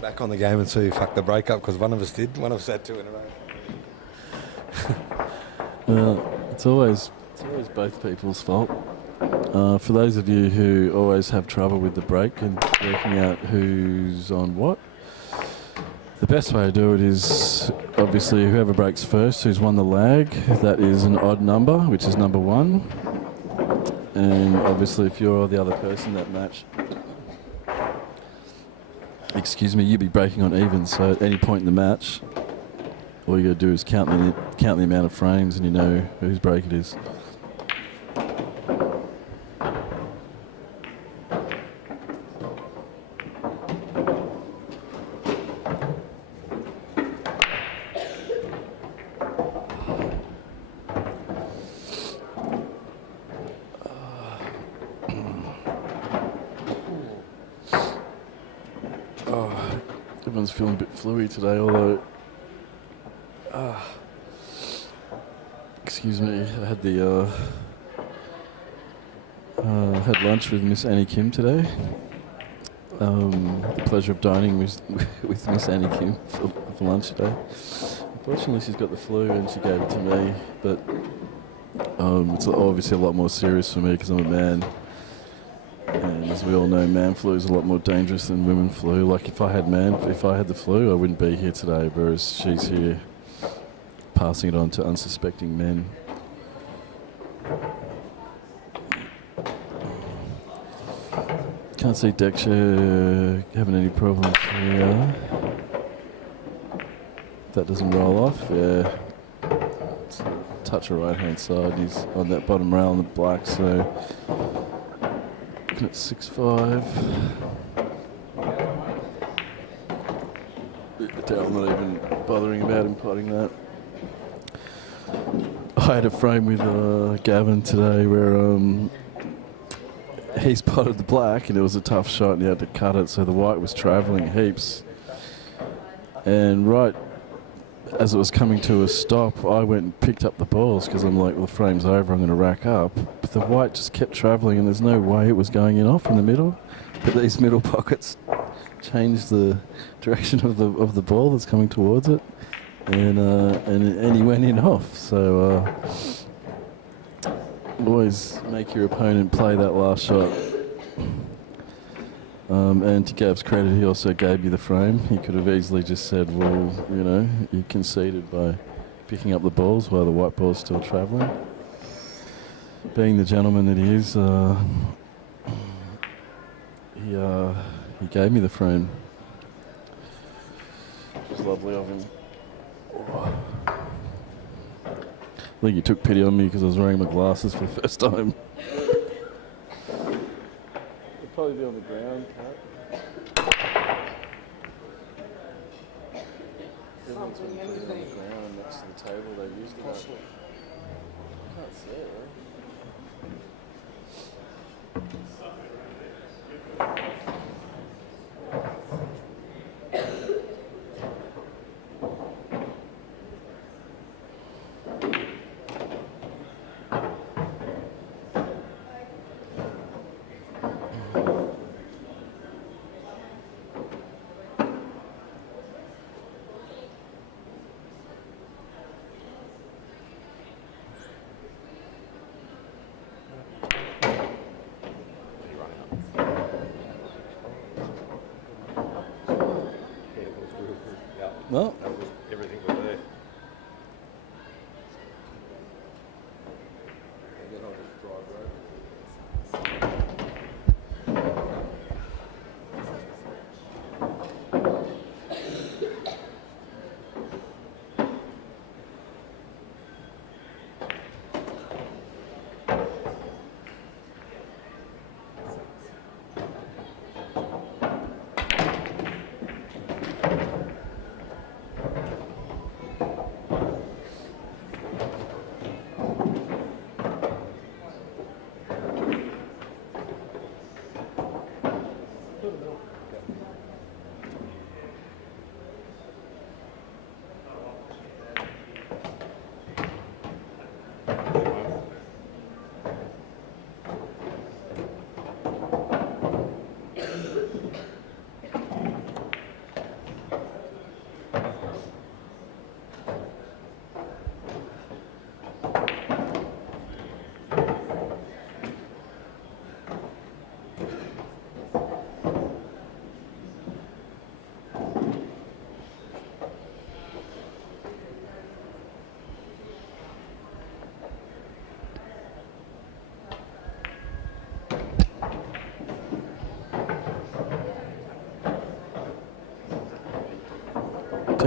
Back on the game and see who fucked the break up, because one of us did. One of us had 2 in a row. Well, it's always both people's fault. For those of you who always have trouble with the break and working out who's on what, the best way to do it is obviously whoever breaks first, who's won the lag, that is an odd number, which is number 1. And obviously if you're the other person that match, excuse me, you'd be breaking on even. So at any point in the match, all you got to do is count the amount of frames and you know whose break it is. Everyone's feeling a bit fluey today, although excuse me, I had the had lunch with Miss Annie Kim today. The pleasure of dining with Miss Annie Kim for lunch today. Unfortunately, she's got the flu and she gave it to me, but it's obviously a lot more serious for me because I'm a man. And as we all know, man flu is a lot more dangerous than women flu. Like if I had the flu, I wouldn't be here today, whereas she's here passing it on to unsuspecting men. Can't see Deckchair having any problems here. That doesn't roll off, yeah. It's a touch of right hand side. He's on that bottom rail in the black, so at 6-5. Daryl not even bothering about him potting that. I had a frame with Gavin today where he spotted the black and it was a tough shot and he had to cut it, so the white was travelling heaps. And right as it was coming to a stop, I went and picked up the balls because I'm like, well, the frame's over, I'm going to rack up. But the white just kept travelling and there's no way it was going in off in the middle. But these middle pockets changed the direction of the ball that's coming towards it. And he went in off. So always make your opponent play that last shot. And to Gav's credit, he also gave you the frame. He could have easily just said, well, you know, you conceded by picking up the balls while the white ball's still travelling. Being the gentleman that he is, he gave me the frame. It was lovely of him. I think he took pity on me because I was wearing my glasses for the first time. Probably be on the ground, Kat. Everyone's been putting it on the ground next to the table they used to have. I can't see it, right? No. Everything was there. And then I'll just drive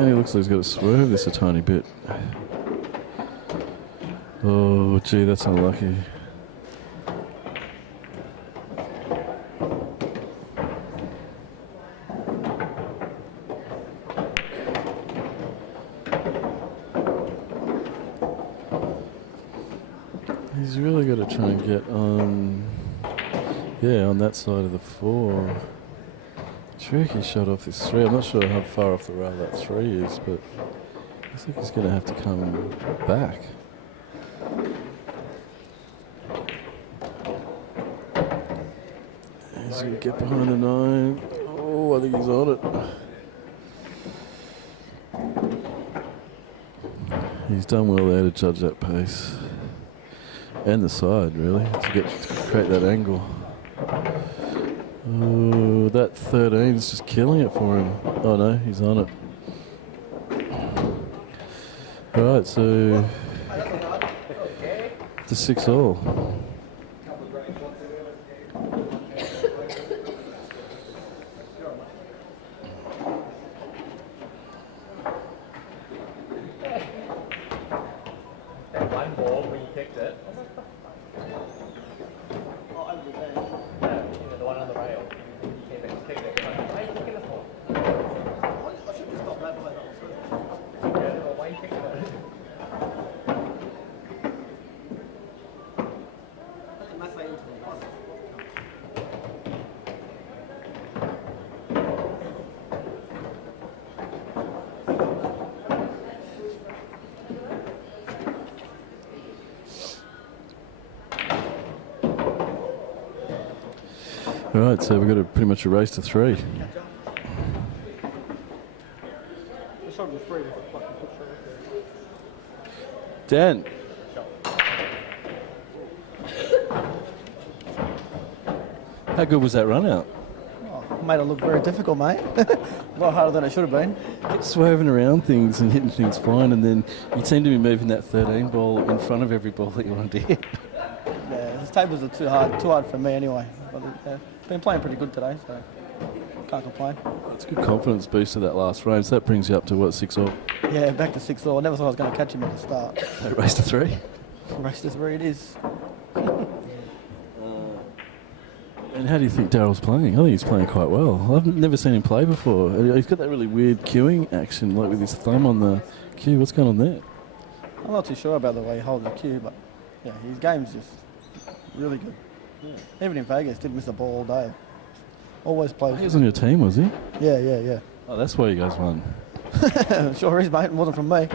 Danny looks like he's got to swerve this a tiny bit. Oh, gee, that's unlucky. He's really got to try and get on, on that side of the 4. Tricky shot off this 3. I'm not sure how far off the rail that 3 is, but looks like he's going to have to come back. He's going to get behind the 9. Oh, I think he's on it. He's done well there to judge that pace. And the side, really, to create that angle. Oh, that 13's just killing it for him. Oh no, he's on it. Alright, so the 6 all. One ball when you kicked it. The one on the rail. You kicked it. Why are you kicking it for? I should just stop that play. Why are you kicking it? I think that's like into the one. All right, so we've got pretty much a race to 3. Dan. How good was that run out? Oh, made it look very difficult, mate. A lot harder than it should have been. Swerving around things and hitting things fine, and then you seem to be moving that 13 ball in front of every ball that you wanted to hit. Yeah, his tables are too hard for me anyway. But been playing pretty good today, so can't complain. It's a good confidence boost to that last frame, so that brings you up to what, 6 all? Yeah, back to 6 all. I never thought I was going to catch him at the start. Race to 3. Race to 3 it is. And how do you think Daryl's playing? I think he's playing quite well. I've never seen him play before. He's got that really weird cueing action, like with his thumb on the cue. What's going on there? I'm not too sure about the way he holds the cue, but yeah, his game's just really good. Yeah. Even in Vegas, didn't miss a ball all day. Always plays. He was on your team, was he? Yeah. Oh, that's why you guys won. Sure is, mate. It wasn't from me.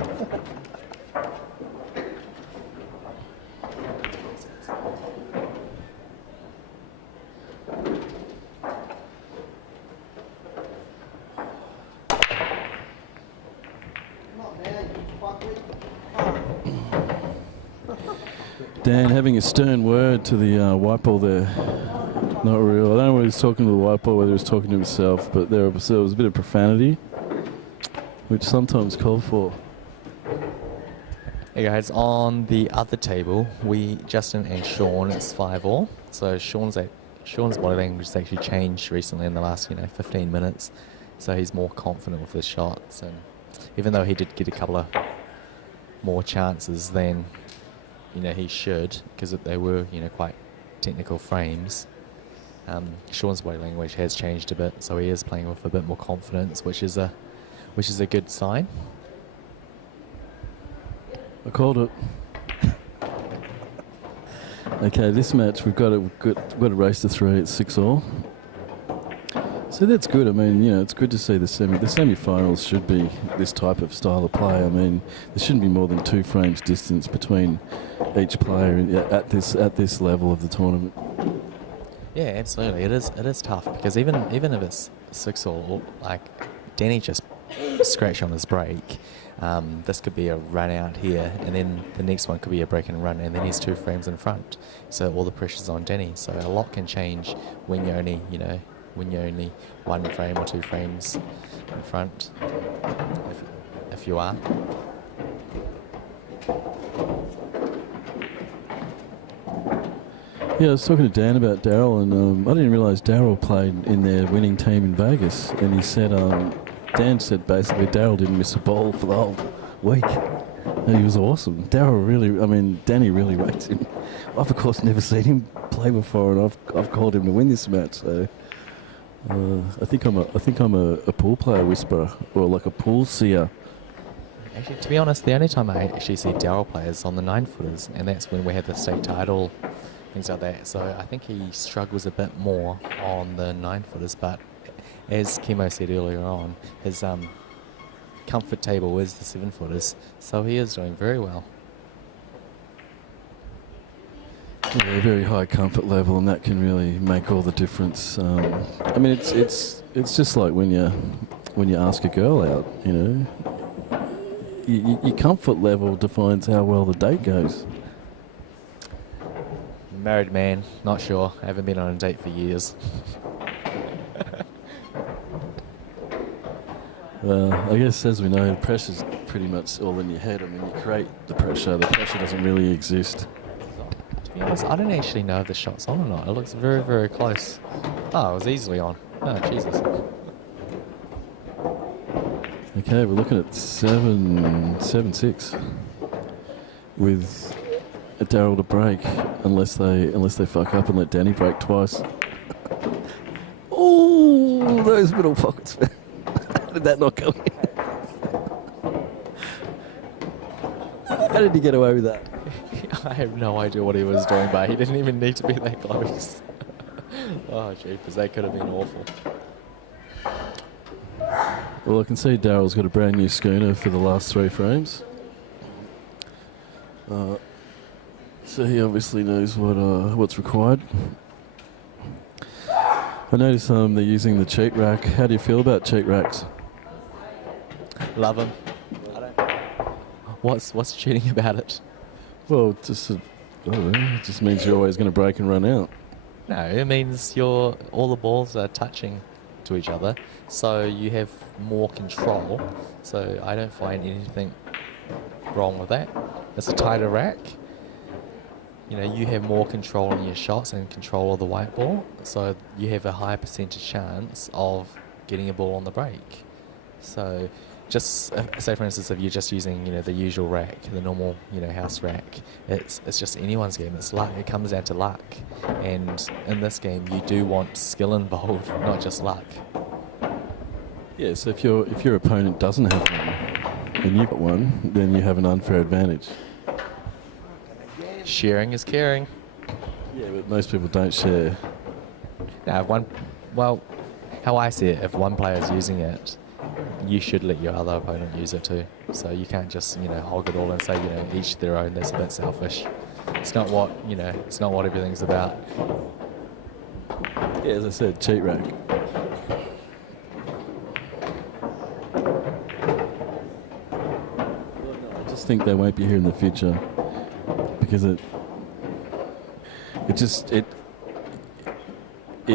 Dan having a stern word to the white ball there. Not real. I don't know whether he was talking to the white ball, whether he was talking to himself, but there was a bit of profanity, which sometimes called for. Hey guys, on the other table, Justin and Sean, it's 5 all. So Sean's body language has actually changed recently in the last 15 minutes. So he's more confident with his shots, and even though he did get a couple of more chances than he should, because they were quite technical frames. Sean's body language has changed a bit, so he is playing with a bit more confidence, which is a good sign. I called it. Okay, this match we've got a race to 3 at 6 all. So that's good. I mean, it's good to see the semi-finals should be this type of style of play. I mean, there shouldn't be more than 2 frames distance between each player at this level of the tournament. Yeah, absolutely. It is tough because even if it's 6 all, like Danny just scratched on his brake. This could be a run out here, and then the next one could be a break and run, and then he's 2 frames in front. So all the pressure's on Danny. So a lot can change when you're only 1 frame or 2 frames in front, if you are. Yeah, I was talking to Dan about Daryl, and I didn't realise Daryl played in their winning team in Vegas, and he said Dan said basically Daryl didn't miss a ball for the whole week. And he was awesome. Danny really rates him. I've of course never seen him play before, and I've called him to win this match. So I think I'm a pool player whisperer, or like a pool seer. Actually, to be honest, the only time I actually see Daryl play is on the 9-footers, and that's when we had the state title, things like that. So I think he struggles a bit more on the 9-footers, but as Kimo said earlier on, his comfort table is the 7-footers, so he is doing very well. Yeah, very high comfort level, and that can really make all the difference. It's just like when you ask a girl out, you know. Your comfort level defines how well the date goes. Married man, not sure. I haven't been on a date for years. I guess, as we know, pressure's pretty much all in your head. I mean, you create the pressure. The pressure doesn't really exist. To be honest, I don't actually know if the shot's on or not. It looks very, very close. Oh, it was easily on. Oh, Jesus. Okay, we're looking at 7-6 with a Daryl to break, unless they fuck up and let Danny break twice. Oh, those middle pockets. How did that not go in? How did he get away with that? I have no idea what he was doing, but he didn't even need to be that close. Oh, jeepers, that could have been awful. Well, I can see Daryl's got a brand new schooner for the last 3 frames. So he obviously knows what's required. I notice they're using the cheat rack. How do you feel about cheat racks? Love him. What's cheating about it? Well, it just means you're always going to break and run out. No, it means all the balls are touching to each other, so you have more control. So I don't find anything wrong with that. It's a tighter rack. You know, you have more control on your shots and control of the white ball, so you have a higher percentage chance of getting a ball on the break. So just say, for instance, if you're just using, you know, the usual rack, the normal, you know, house rack, it's just anyone's game. It's luck. It comes down to luck, and in this game, you do want skill involved, not just luck. Yeah. So if your opponent doesn't have one and you've got one, then you have an unfair advantage. Sharing is caring. Yeah, but most people don't share. Now, how I see it, if one player is using it, you should let your other opponent use it too. So you can't just, you know, hog it all and say, you know, each their own. That's a bit selfish. It's not what everything's about. Yeah, as I said, cheat rack. I just think they won't be here in the future because it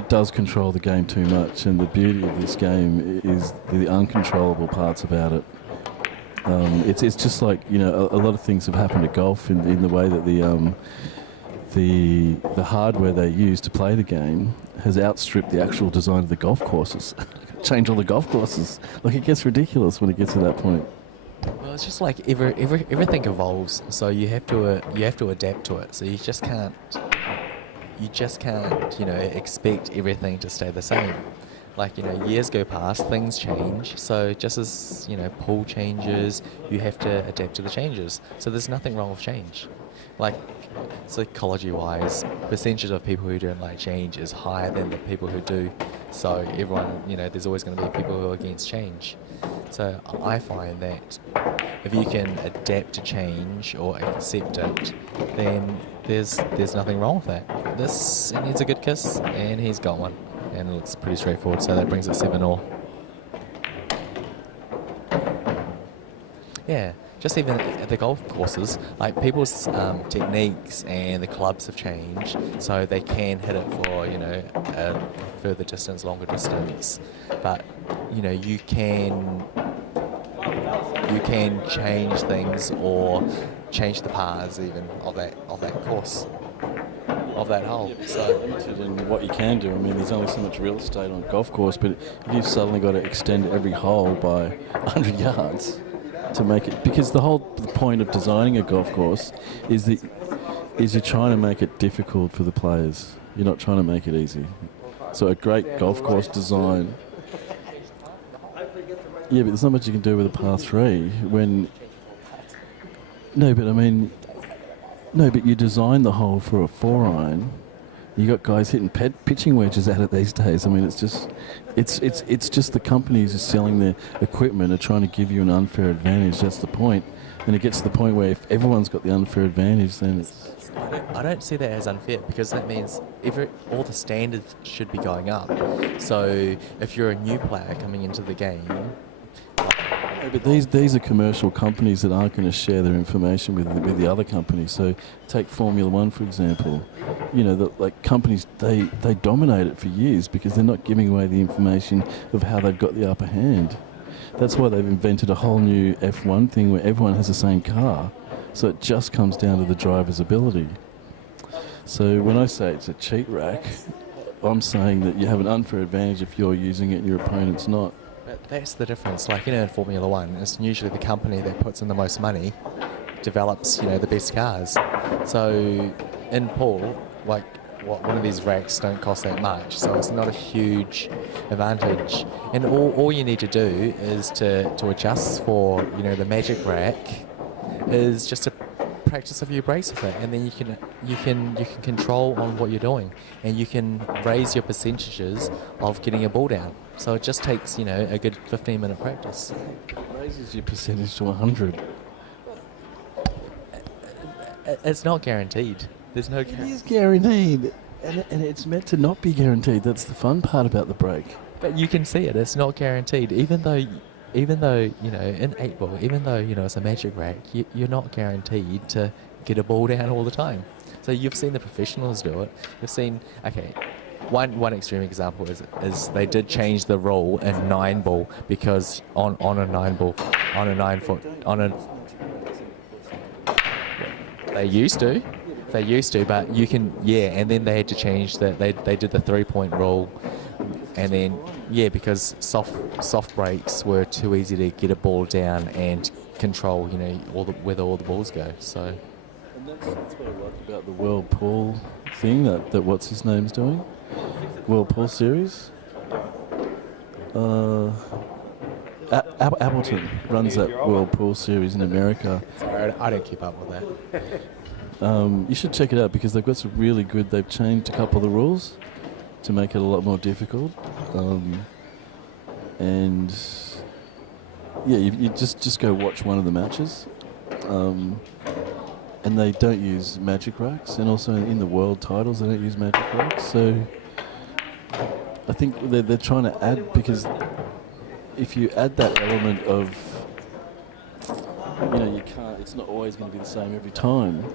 does control the game too much, and the beauty of this game is the uncontrollable parts about it. It's just like, you know, a lot of things have happened to golf in the way that the hardware they use to play the game has outstripped the actual design of the golf courses. Change all the golf courses. Like, it gets ridiculous when it gets to that point. Well, it's just like everything evolves, so you have to adapt to it. So you just can't, you know, expect everything to stay the same. Like, you know, years go past, things change. So just as, you know, pool changes, you have to adapt to the changes. So there's nothing wrong with change. Like, psychology-wise, percentage of people who don't like change is higher than the people who do. So everyone, you know, there's always going to be people who are against change. So I find that if you can adapt to change or accept it, then there's nothing wrong with that. This needs a good kiss, and he's got one. And it looks pretty straightforward, so that brings it 7-all. Yeah, just even at the golf courses, like, people's techniques and the clubs have changed, so they can hit it for, you know, a further distance, longer distance. But, you know, you can change things or change the paths even of that course. of that hole. So Limited in what you can do. I mean, there's only so much real estate on a golf course, but if you've suddenly got to extend every hole by 100 yards to make it, because the whole point of designing a golf course is you're trying to make it difficult for the players. You're not trying to make it easy. So a great golf course design. Yeah, but there's not much you can do with a par 3 when. No, but I mean. No, but you design the hole for a 4-iron. You got guys hitting pitching wedges at it these days. I mean, it's just the companies who are selling their equipment are trying to give you an unfair advantage. That's the point. And it gets to the point where if everyone's got the unfair advantage, then it's... I don't see that as unfair, because that means all the standards should be going up. So if you're a new player coming into the game... Yeah, but these are commercial companies that aren't going to share their information with the other companies. So take Formula One, for example. You know, companies, they dominate it for years because they're not giving away the information of how they've got the upper hand. That's why they've invented a whole new F1 thing where everyone has the same car. So it just comes down to the driver's ability. So when I say it's a cheat rack, I'm saying that you have an unfair advantage if you're using it and your opponent's not. But that's the difference. Like, in Formula One, it's usually the company that puts in the most money develops, the best cars. So in pool, one of these racks don't cost that much, so it's not a huge advantage. And all you need to do is to adjust for, the magic rack is just to practice a few breaks with it, and then you can control on what you're doing, and you can raise your percentages of getting a ball down. So it just takes, a good 15-minute practice. It raises your percentage to 100. It's not guaranteed. There's no guarantee. It is guaranteed, and it's meant to not be guaranteed. That's the fun part about the break. But you can see it. It's not guaranteed, even though in 8-ball, even though it's a magic rack, you're not guaranteed to get a ball down all the time. So you've seen the professionals do it. You've seen, okay, one extreme example is they did change the rule in 9-ball because on a 9-ball, on a 9-foot, they used to, but you can, and then they had to change that. They did the 3-point rule, and then because soft breaks were too easy to get a ball down and control, where all the balls go. So. And that's what I like about the World Pool thing that what's his name's doing, World Pool Series. Appleton runs that World Pool Series in America. Sorry, I don't keep up with that. You should check it out because they've got some really good. They've changed a couple of the rules to make it a lot more difficult, and you just go watch one of the matches, and they don't use magic racks, and also in the world titles they don't use magic racks. So I think they're trying to add, because if you add that element of you can't, it's not always going to be the same every time,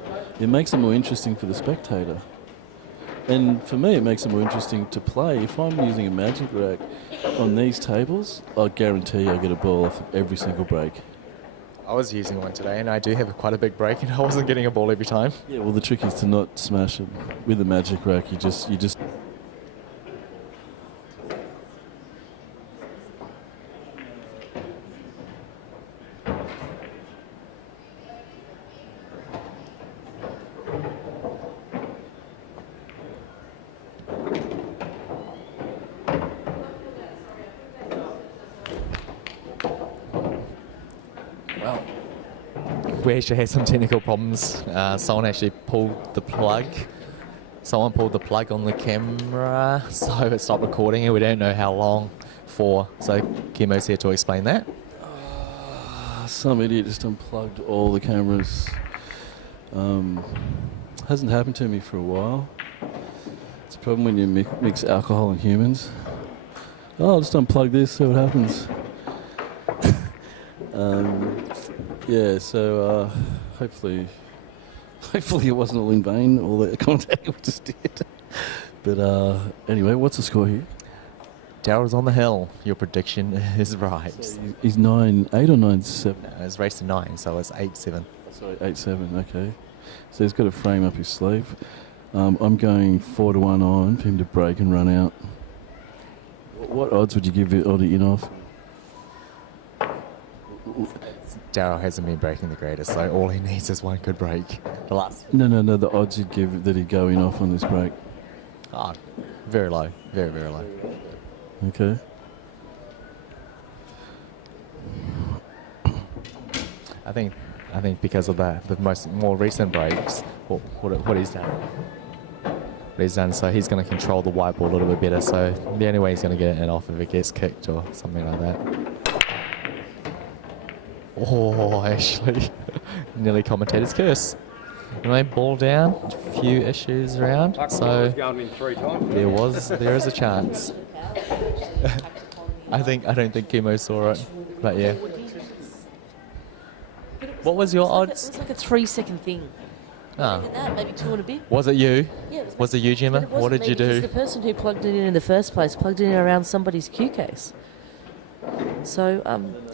it makes it more interesting for the spectator. And for me, it makes it more interesting to play. If I'm using a magic rack on these tables, I guarantee I get a ball off every single break. I was using one today, and I do have quite a big break, and I wasn't getting a ball every time. Yeah, well, the trick is to not smash it. With a magic rack, you just We actually had some technical problems. Someone actually pulled the plug. Someone pulled the plug on the camera, so it stopped recording, and we don't know how long for. So Kimo's here to explain that. Some idiot just unplugged all the cameras. Hasn't happened to me for a while. It's a problem when you mix alcohol and humans. Oh, I'll just unplug this, see what happens. So hopefully it wasn't all in vain, all the contact we just did. But anyway, what's the score here? Daryl's on the hill. Your prediction is right. So he's 9-8 or 9-7? No, it's race to 9, so it's 8-7. Sorry, 8-7, okay. So he's got a frame up his sleeve. I'm going 4-1 on for him to break and run out. What odds would you give it Oddie in off? Daryl hasn't been breaking the greatest, so all he needs is one good break. The last. No, the odds you'd give that he'd go in off on this break. Oh, very low. Very, very low. Okay. I think because of the more recent breaks, what he's done. What he's done, so he's going to control the white ball a little bit better. So the only way he's going to get it off if it gets kicked or something like that. Oh, actually, nearly commentator's curse. Anyway, ball down, a few issues around. So Going in 3 times. there is a chance. I don't think Chemo saw it, but yeah. What was your odds? It was like a 3-second thing. Ah. Look at that, maybe 2 and a bit. Was it you? Yeah, Was it you, Gemma? But it wasn't What did me, you because do? the person who plugged it in the first place plugged it in around somebody's Q case. So,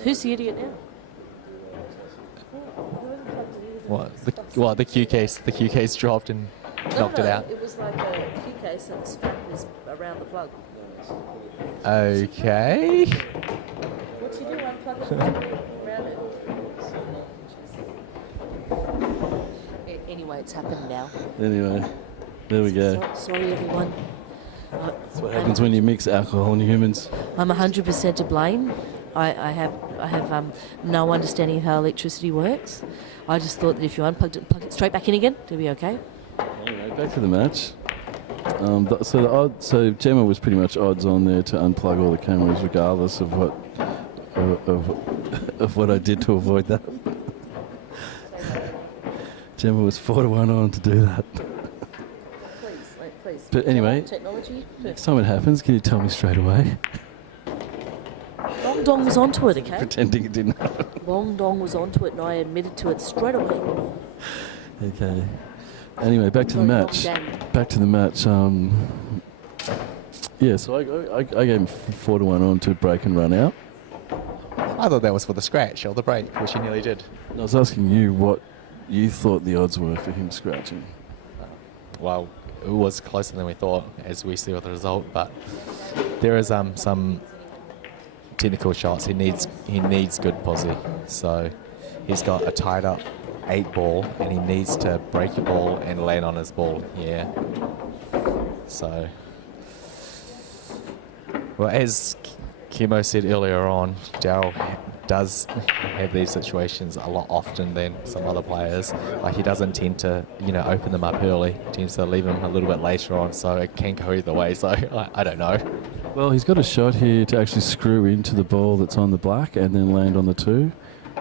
who's the idiot now? What the Q case? The Q case dropped and knocked it out. It was like a Q case and the strap was around the plug. Okay. What you do? Unplug it around it. Anyway, it's happened now. Anyway, there we go. Sorry, everyone. That's what happens when you mix alcohol and humans. I'm 100% to blame. I have no understanding of how electricity works. I just thought that if you unplugged it, plugged it straight back in again, it'll be okay. Anyway, back to the match. So Gemma was pretty much odds on there to unplug all the cameras, regardless of what I did to avoid that. Gemma was 4-1 on to do that. Please. But anyway, Technology. next time it happens, can you tell me straight away? Long Dong was onto it, okay? Pretending it didn't happen. Long Dong was onto it, and I admitted to it straight away. Okay. Anyway, back to the match. Back to the match. Yeah, so I gave him 4-1 on to break and run out. I thought that was for the scratch or the break, which he nearly did. I was asking you what you thought the odds were for him scratching. Well, it was closer than we thought, as we see with the result. But there is some technical shots. He needs good posse. So he's got a tied up 8 ball, and he needs to break the ball and land on his ball. Yeah. So, well, as Chemo said earlier on, Daryl does have these situations a lot often than some other players. Like, he doesn't tend to, open them up early. He tends to leave them a little bit later on, so it can go either way. So I don't know. Well, he's got a shot here to actually screw into the ball that's on the black and then land on the 2,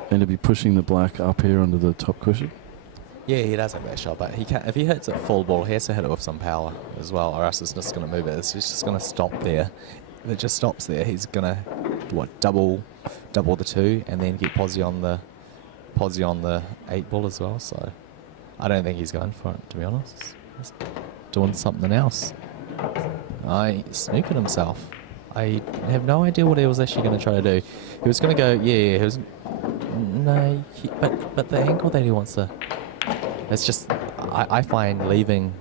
and to be pushing the black up here onto the top cushion. Yeah, he does have that shot, but he can't. If he hits it full ball, he has to hit it with some power as well, or else it's just going to move it. It's just going to stop there. If it just stops there, he's going to double the 2, and then get posse on the 8 ball as well. So I don't think he's going for it, to be honest. He's doing something else. Snooping himself. I have no idea what he was actually going to try to do. He was going to go, He was but the angle that he wants to. It's just I find leaving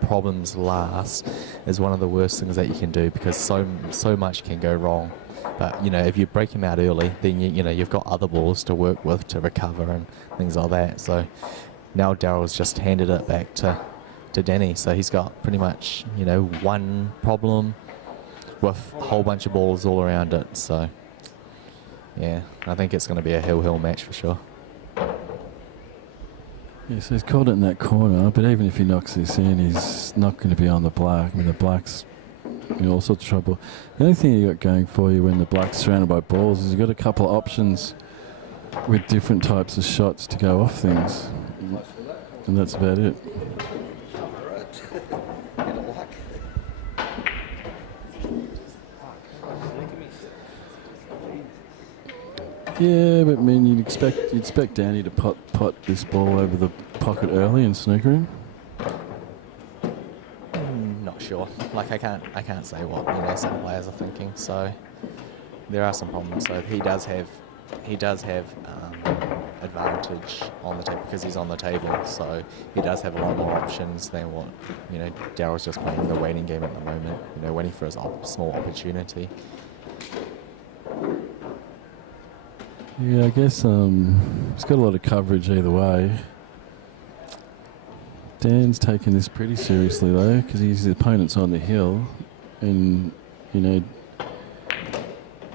problems last is one of the worst things that you can do, because so much can go wrong. But if you break him out early, then you've got other balls to work with to recover and things like that. So now Daryl's just handed it back to Danny, so he's got pretty much one problem with a whole bunch of balls all around it. So yeah, I think it's going to be a hill match for sure. Yeah, so he's caught it in that corner, but even if he knocks this in, he's not going to be on the black. I mean, the black's in all sorts of trouble. The only thing you got going for you when the black's surrounded by balls is you've got a couple of options with different types of shots to go off things. And that's about it. Yeah, but I mean, you'd expect Danny to pot this ball over the pocket early and snooker him. Not sure. Like, I can't say what some players are thinking. So there are some problems. So he does have advantage on the table because he's on the table. So he does have a lot more options than what, Daryl's just playing the waiting game at the moment, waiting for his small opportunity. Yeah, I guess it's got a lot of coverage either way. Dan's taking this pretty seriously though, because his opponent's on the hill, and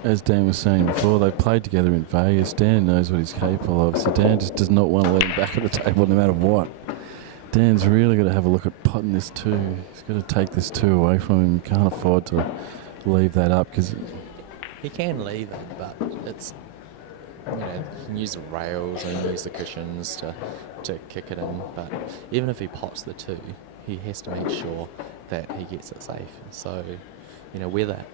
as Dan was saying before, they've played together in Vegas. Dan knows what he's capable of, so Dan just does not want to let him back at the table no matter what. Dan's really got to have a look at potting this 2. He's got to take this 2 away from him. Can't afford to leave that up because He can leave it, but it's, you can use the rails and use the cushions to kick it in. But even if he pots the 2, he has to make sure that he gets it safe. So, where that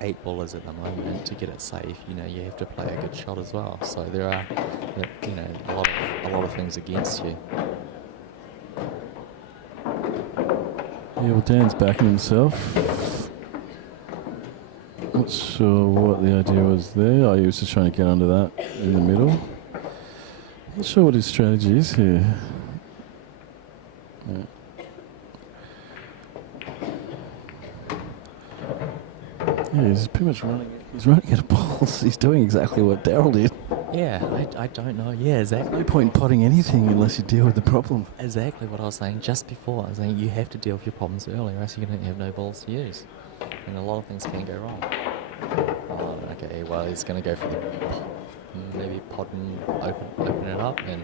8 ball is at the moment, to get it safe, you have to play a good shot as well. So there are, a lot of things against you. yeah, well, Dan's backing himself. Not sure what the idea was there. Oh, he was just trying to get under that in the middle. Not sure what his strategy is here. Yeah. Yeah, he's pretty much running. He's running out of balls. He's doing exactly what Daryl did. Yeah, I don't know. Yeah, exactly. No point in potting anything unless you deal with the problem. Exactly what I was saying just before. I was saying you have to deal with your problems early, or else you're going to have no balls to use. And a lot of things can go wrong. Oh, okay, well, he's going to go for the maybe pod and open it up. And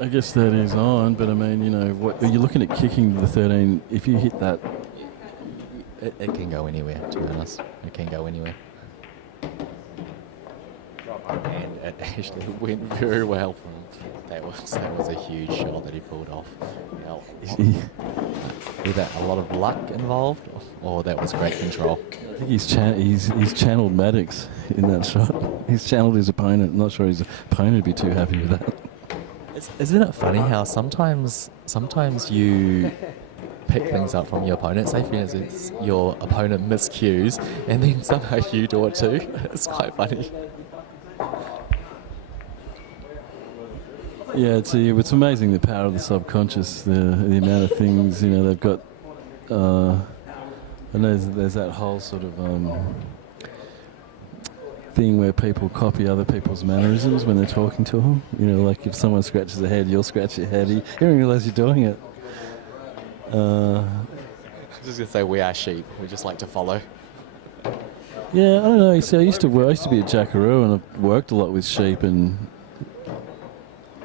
I guess that is on, but I mean, what you're looking at kicking the 13. If you hit that, it can go anywhere, to be honest. It can go anywhere. And it actually went very well for him. That was a huge shot that he pulled off. Either a lot of luck involved, or that was great control. I think he's channeled Maddox in that shot. He's channeled his opponent. I'm not sure his opponent would be too happy with that. Isn't it funny how sometimes you pick things up from your opponent? Say for instance, your opponent miscues, and then somehow you do it too. It's quite funny. Yeah, it's amazing the power of the subconscious, the amount of things they've got. I know there's that whole sort of thing where people copy other people's mannerisms when they're talking to them. Like if someone scratches their head, you'll scratch your head. You don't realise you're doing it. I was just gonna say we are sheep. We just like to follow. Yeah, I don't know. See, I used to be a jackaroo, and I've worked a lot with sheep, and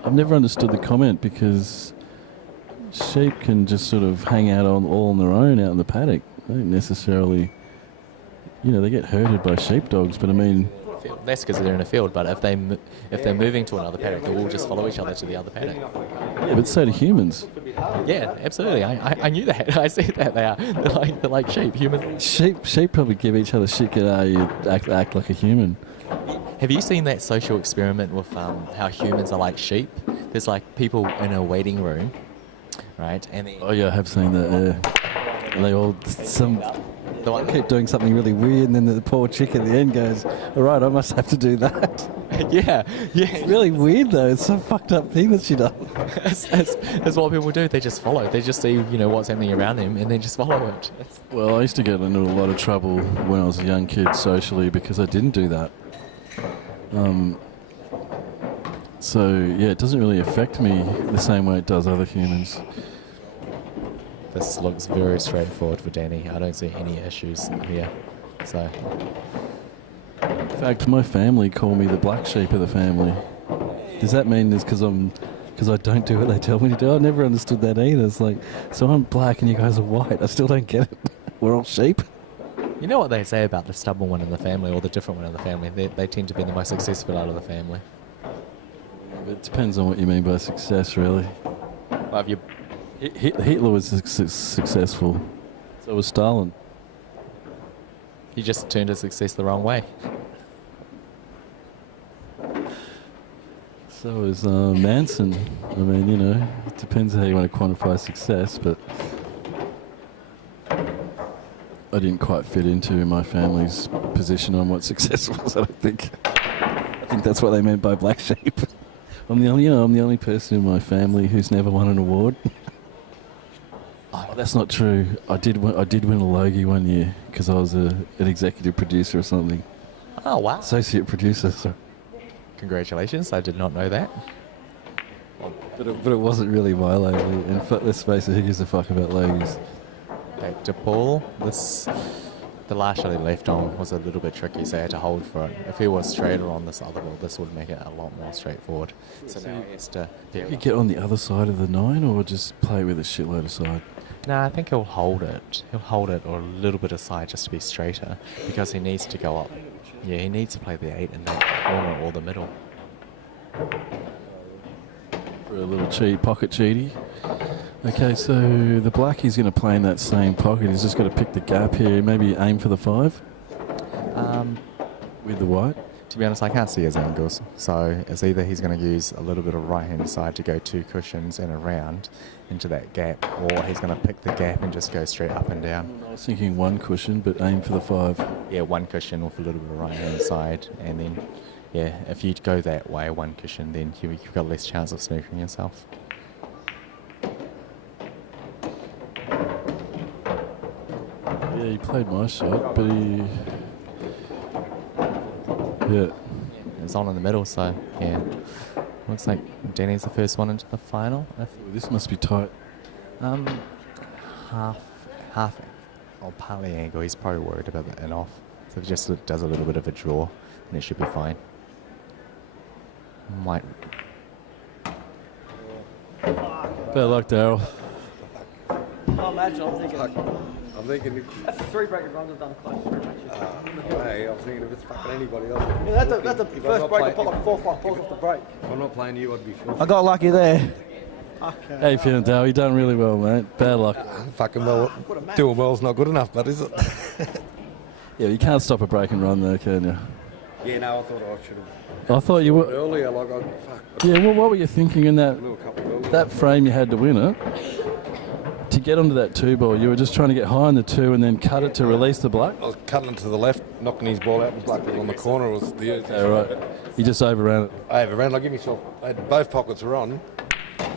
I've never understood the comment because sheep can just sort of hang out all on their own out in the paddock. They don't necessarily, they get herded by sheepdogs, but I mean... That's because they're in a field, but if they're moving to another paddock, they will just follow each other to the other paddock. Yeah, but so do humans. Yeah, absolutely. I knew that. I see that they are. They're like sheep. Humans. Sheep probably give each other shit. You act like a human. Have you seen that social experiment with how humans are like sheep? There's like people in a waiting room, right? And oh yeah, I have seen that. Yeah. And they all the one keep doing something really weird, and then the poor chick at the end goes, "All right, I must have to do that." yeah. It's really weird though. It's some fucked up thing that she does. It's what people do. They just follow. They just see what's happening around them, and they just follow it. Well, I used to get into a lot of trouble when I was a young kid socially because I didn't do that. So yeah, it doesn't really affect me the same way it does other humans. This looks very straightforward for Danny. I don't see any issues here. So, in fact, my family call me the black sheep of the family. Does that mean it's because I don't do what they tell me to do? I never understood that either. It's like, so I'm black and you guys are white. I still don't get it. We're all sheep. You know what they say about the stubborn one in the family or the different one in the family? They tend to be the most successful out of the family. It depends on what you mean by success, really. Well, if you Hitler was successful. So was Stalin. He just turned his success the wrong way. So was Manson. I mean, it depends how you want to quantify success, but I didn't quite fit into my family's position on what success was. I don't think. I think that's what they meant by black sheep. I'm the only person in my family who's never won an award. Oh, that's not true. I did win a Logie one year because I was an executive producer or something. Oh, wow. Associate producer. So. Congratulations. I did not know that. But it wasn't really my Logie. And let's face it, who gives a fuck about Logies? Back to Paul. The last shot he left on was a little bit tricky, so he had to hold for it. If he was straighter on this other ball, this would make it a lot more straightforward. So now he has to... You get on the other side of the 9 or just play with a shitload of side? No, I think he'll hold it. He'll hold it or a little bit aside just to be straighter because he needs to go up. Yeah, he needs to play the 8 in that corner or the middle. For a little pocket cheaty. Okay, so the black he's going to play in that same pocket. He's just got to pick the gap here. Maybe aim for the 5 with the white. To be honest, I can't see his angles. So it's either he's going to use a little bit of right-hand side to go 2 cushions and around into that gap, or he's going to pick the gap and just go straight up and down. I was thinking 1 cushion, but aim for the 5. Yeah, 1 cushion with a little bit of right-hand side, and then, yeah, if you go that way, 1 cushion, then you've got less chance of snookering yourself. Yeah, he played my shot, but he... Yeah. It's on in the middle, so, yeah. Looks like Danny's the first one into the final. This must be tight. Half, or partly angle. He's probably worried about the in-off. So if he just does a little bit of a draw, then it should be fine. Might... Bad luck, Daryl. Oh, imagine, I'm thinking... that's 3 breaking runs I've done close to 3 matches. Hey, I'm thinking if it's fucking anybody else. Yeah, that's the If I'm first not break I playing- put like 4 or 5 balls off the break. If I'm not playing you, I'd be filthy. I got lucky there. How you feeling, Daryl? You done really well, mate. Bad luck. Fucking well, doing well's not good enough, but is it? Yeah, you can't stop a break and run there, can you? Yeah, no, I thought I should have. I thought you were... Earlier, like, Yeah, well, what were you thinking in a little couple of earlier. that frame you had to win it? To get onto that 2 ball, you were just trying to get high on the 2 and then cut it to release the black? I was cutting it to the left, knocking his ball out, and black ball on the corner was the... Okay, right. You just overran it. I overran. I give myself... both pockets were on,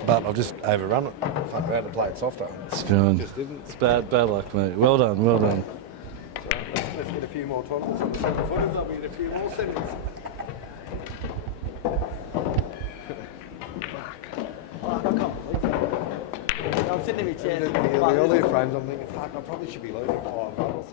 but I've just overrun it. Fuck around and play it softer. It's fine. Just didn't. It's bad luck, mate. Well done, well done. So let's get a few more tournaments on the 7-footers. I'll get a few more sevens. I can't believe it. I'm sitting in my chair. The earlier frames, I'm thinking, fuck, I probably should be losing 5 runs.